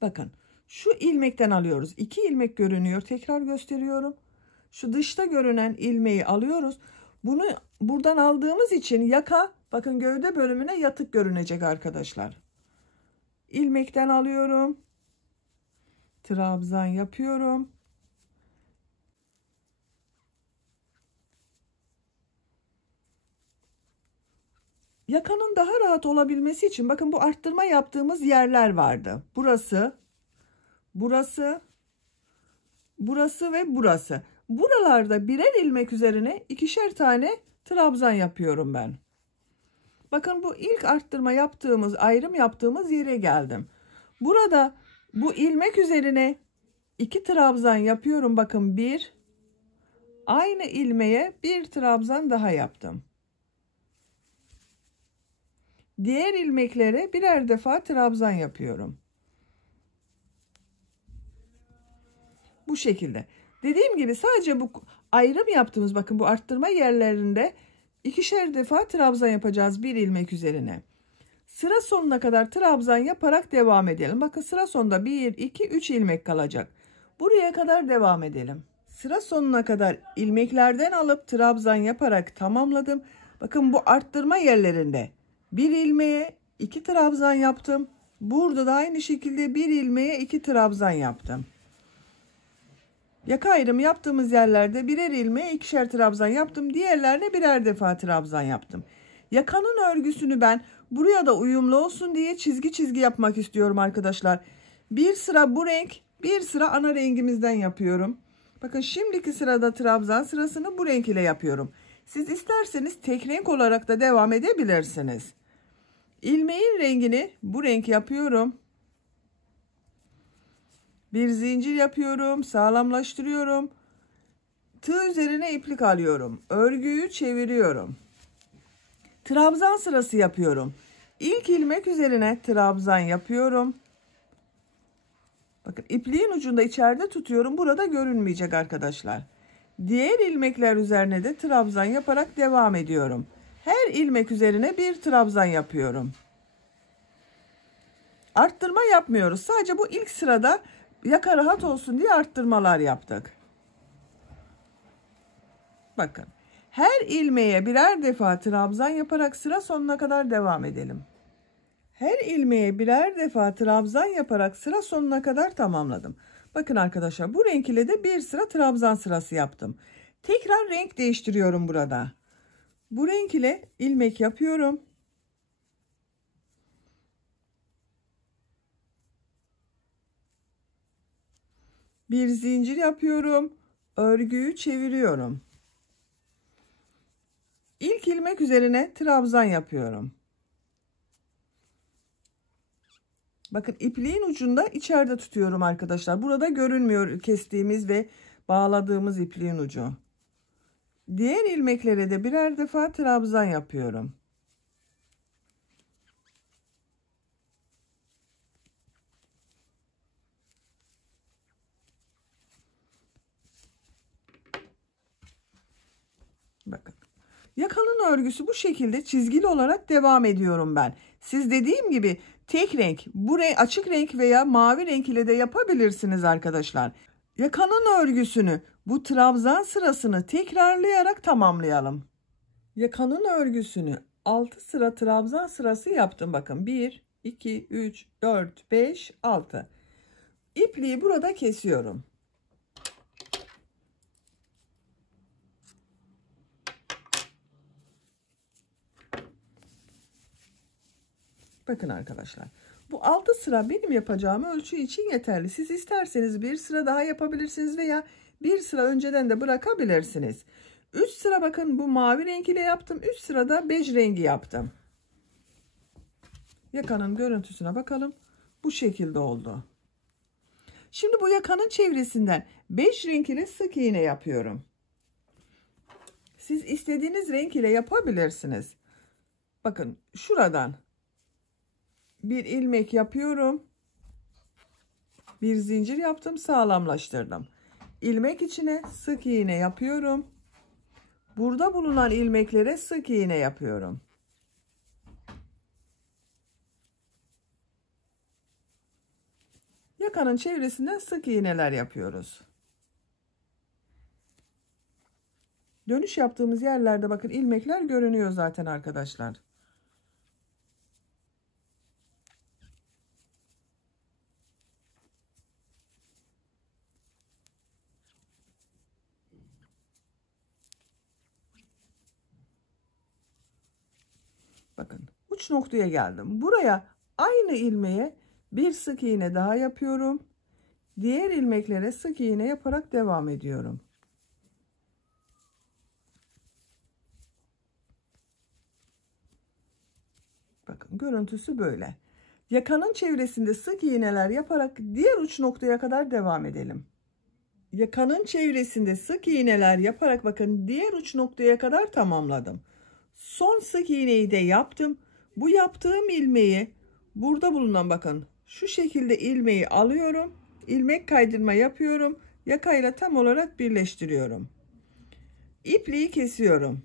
Bakın şu ilmekten alıyoruz. 2 ilmek görünüyor. Tekrar gösteriyorum. Şu dışta görünen ilmeği alıyoruz. Bunu buradan aldığımız için yaka bakın gövde bölümüne yatık görünecek arkadaşlar. İlmekten alıyorum. Trabzan yapıyorum. Yakanın daha rahat olabilmesi için bakın bu arttırma yaptığımız yerler vardı. Burası, burası, burası ve burası. Buralarda birer ilmek üzerine 2'şer tane trabzan yapıyorum ben. Bakın bu ilk arttırma yaptığımız, ayrım yaptığımız yere geldim. Burada bu ilmek üzerine 2 trabzan yapıyorum. Bakın 1, aynı ilmeğe bir trabzan daha yaptım. Diğer ilmeklere birer defa trabzan yapıyorum. Bu şekilde. Dediğim gibi sadece bu ayrım yaptığımız bakın bu arttırma yerlerinde 2'şer defa trabzan yapacağız bir ilmek üzerine. Sıra sonuna kadar trabzan yaparak devam edelim. Bakın sıra sonunda 1, 2, 3 ilmek kalacak. Buraya kadar devam edelim. Sıra sonuna kadar ilmeklerden alıp trabzan yaparak tamamladım. Bakın bu arttırma yerlerinde bir ilmeğe 2 trabzan yaptım. Burada da aynı şekilde bir ilmeğe 2 trabzan yaptım. Yaka ayrımı yaptığımız yerlerde birer ilmeğe 2'şer trabzan yaptım. Diğerlerine birer defa trabzan yaptım. Yakanın örgüsünü ben buraya da uyumlu olsun diye çizgi çizgi yapmak istiyorum arkadaşlar. Bir sıra bu renk, bir sıra ana rengimizden yapıyorum. Bakın şimdiki sırada trabzan sırasını bu renk ile yapıyorum. Siz isterseniz tek renk olarak da devam edebilirsiniz. İlmeğin rengini bu renk yapıyorum. Bir zincir yapıyorum, sağlamlaştırıyorum. Tığ üzerine iplik alıyorum. Örgüyü çeviriyorum. Trabzan sırası yapıyorum. İlk ilmek üzerine trabzan yapıyorum. Bakın ipliğin ucunda içeride tutuyorum. Burada görünmeyecek arkadaşlar. Diğer ilmekler üzerine de trabzan yaparak devam ediyorum. Her ilmek üzerine bir trabzan yapıyorum. Arttırma yapmıyoruz. Sadece bu ilk sırada yaka rahat olsun diye arttırmalar yaptık. Bakın. Her ilmeğe birer defa trabzan yaparak sıra sonuna kadar devam edelim. Her ilmeğe birer defa trabzan yaparak sıra sonuna kadar tamamladım. Bakın arkadaşlar, bu renk ile de bir sıra trabzan sırası yaptım. Tekrar renk değiştiriyorum burada. Bu renk ile ilmek yapıyorum. Bir zincir yapıyorum. Örgüyü çeviriyorum. İlk ilmek üzerine trabzan yapıyorum. Bakın ipliğin ucunda içeride tutuyorum arkadaşlar. Burada görünmüyor kestiğimiz ve bağladığımız ipliğin ucu. Diğer ilmeklere de birer defa trabzan yapıyorum. Bakın. Yakanın örgüsü bu şekilde çizgili olarak devam ediyorum ben. Siz dediğim gibi tek renk, bu renk, açık renk veya mavi renk ile de yapabilirsiniz arkadaşlar. Yakanın örgüsünü, bu trabzan sırasını tekrarlayarak tamamlayalım. Yakanın örgüsünü 6 sıra trabzan sırası yaptım. Bakın 1, 2, 3, 4, 5, 6. İpliği burada kesiyorum. Bakın arkadaşlar, bu 6 sıra benim yapacağım ölçü için yeterli. Siz isterseniz bir sıra daha yapabilirsiniz veya bir sıra önceden de bırakabilirsiniz. 3 sıra bakın bu mavi renk ile yaptım. 3 sırada bej rengi yaptım. Yakanın görüntüsüne bakalım. Bu şekilde oldu. Şimdi bu yakanın çevresinden bej renk ile sık iğne yapıyorum. Siz istediğiniz renk ile yapabilirsiniz. Bakın şuradan bir ilmek yapıyorum. Bir zincir yaptım, sağlamlaştırdım. İlmek içine sık iğne yapıyorum. Burada bulunan ilmeklere sık iğne yapıyorum. Yakanın çevresinden sık iğneler yapıyoruz. Dönüş yaptığımız yerlerde bakın ilmekler görünüyor zaten arkadaşlar. Bakın uç noktaya geldim. Buraya aynı ilmeğe bir sık iğne daha yapıyorum. Diğer ilmeklere sık iğne yaparak devam ediyorum. Bakın görüntüsü böyle. Yakanın çevresinde sık iğneler yaparak diğer uç noktaya kadar devam edelim. Yakanın çevresinde sık iğneler yaparak bakın diğer uç noktaya kadar tamamladım. Son sık iğneyi de yaptım. Bu yaptığım ilmeği burada bulunan bakın şu şekilde ilmeği alıyorum. İlmek kaydırma yapıyorum. Yakayla tam olarak birleştiriyorum. İpliği kesiyorum.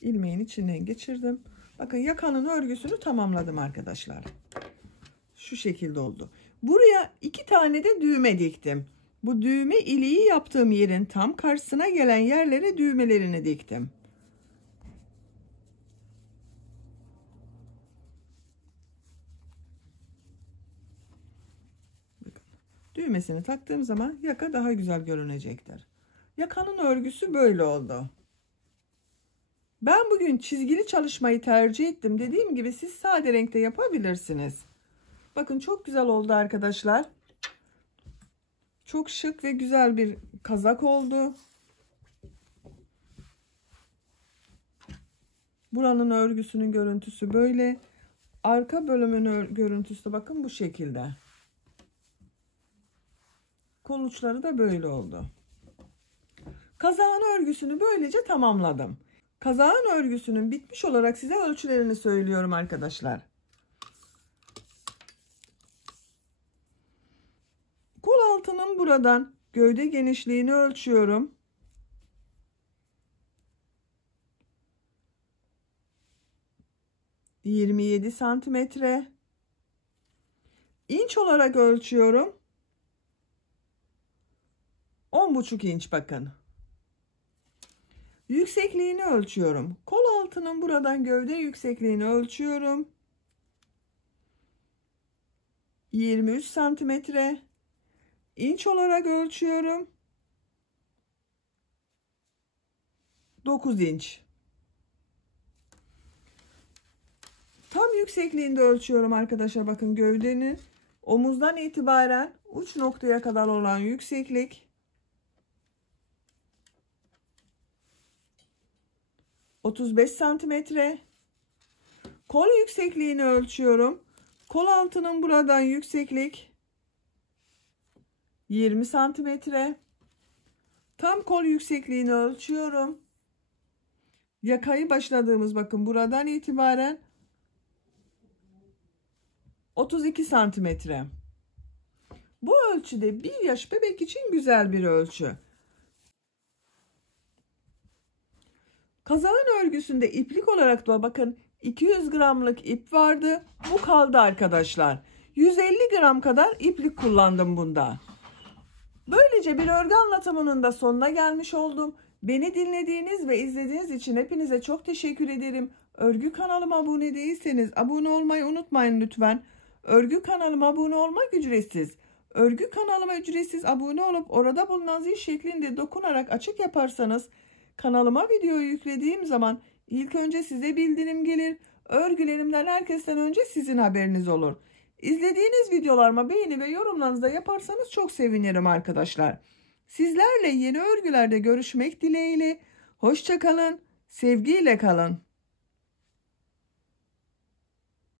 İlmeğin içinden geçirdim. Bakın yakanın örgüsünü tamamladım arkadaşlar. Şu şekilde oldu. Buraya 2 tane de düğme diktim. Bu düğme iliği yaptığım yerin tam karşısına gelen yerlere düğmelerini diktim. Bakın, düğmesini taktığım zaman yaka daha güzel görünecektir. Yakanın örgüsü böyle oldu. Ben bugün çizgili çalışmayı tercih ettim. Dediğim gibi siz sade renkte yapabilirsiniz. Bakın çok güzel oldu arkadaşlar. Çok şık ve güzel bir kazak oldu. Buranın örgüsünün görüntüsü böyle. Arka bölümün görüntüsü de bakın bu şekilde. Kol uçları da böyle oldu. Kazağın örgüsünü böylece tamamladım. Kazağın örgüsünün bitmiş olarak size ölçülerini söylüyorum arkadaşlar. Kol altının buradan gövde genişliğini ölçüyorum. 27 santimetre. İnç olarak ölçüyorum. 10,5 inç bakın. Yüksekliğini ölçüyorum. Kol altının buradan gövde yüksekliğini ölçüyorum. 23 santimetre. İnç olarak ölçüyorum. 9 inç. Tam yüksekliğinde ölçüyorum arkadaşlar. Bakın gövdenin omuzdan itibaren uç noktaya kadar olan yükseklik 35 santimetre. Kol yüksekliğini ölçüyorum. Kol altının buradan yükseklik 20 santimetre. Tam kol yüksekliğini ölçüyorum. Yakayı başladığımız bakın buradan itibaren 32 santimetre. Bu ölçüde 1 yaş bebek için güzel bir ölçü. Kazağın örgüsünde iplik olarak da bakın 200 gramlık ip vardı. Bu kaldı arkadaşlar. 150 gram kadar iplik kullandım bunda. Böylece bir örgü anlatımının da sonuna gelmiş oldum. Beni dinlediğiniz ve izlediğiniz için hepinize çok teşekkür ederim. Örgü kanalıma abone değilseniz abone olmayı unutmayın lütfen. Örgü kanalıma abone olmak ücretsiz. Örgü kanalıma ücretsiz abone olup orada bulunan zil şeklinde dokunarak açık yaparsanız kanalıma videoyu yüklediğim zaman ilk önce size bildirim gelir. Örgülerimden herkesten önce sizin haberiniz olur. İzlediğiniz videolarıma beğeni ve yorumlarınızı da yaparsanız çok sevinirim arkadaşlar. Sizlerle yeni örgülerde görüşmek dileğiyle. Hoşça kalın, sevgiyle kalın.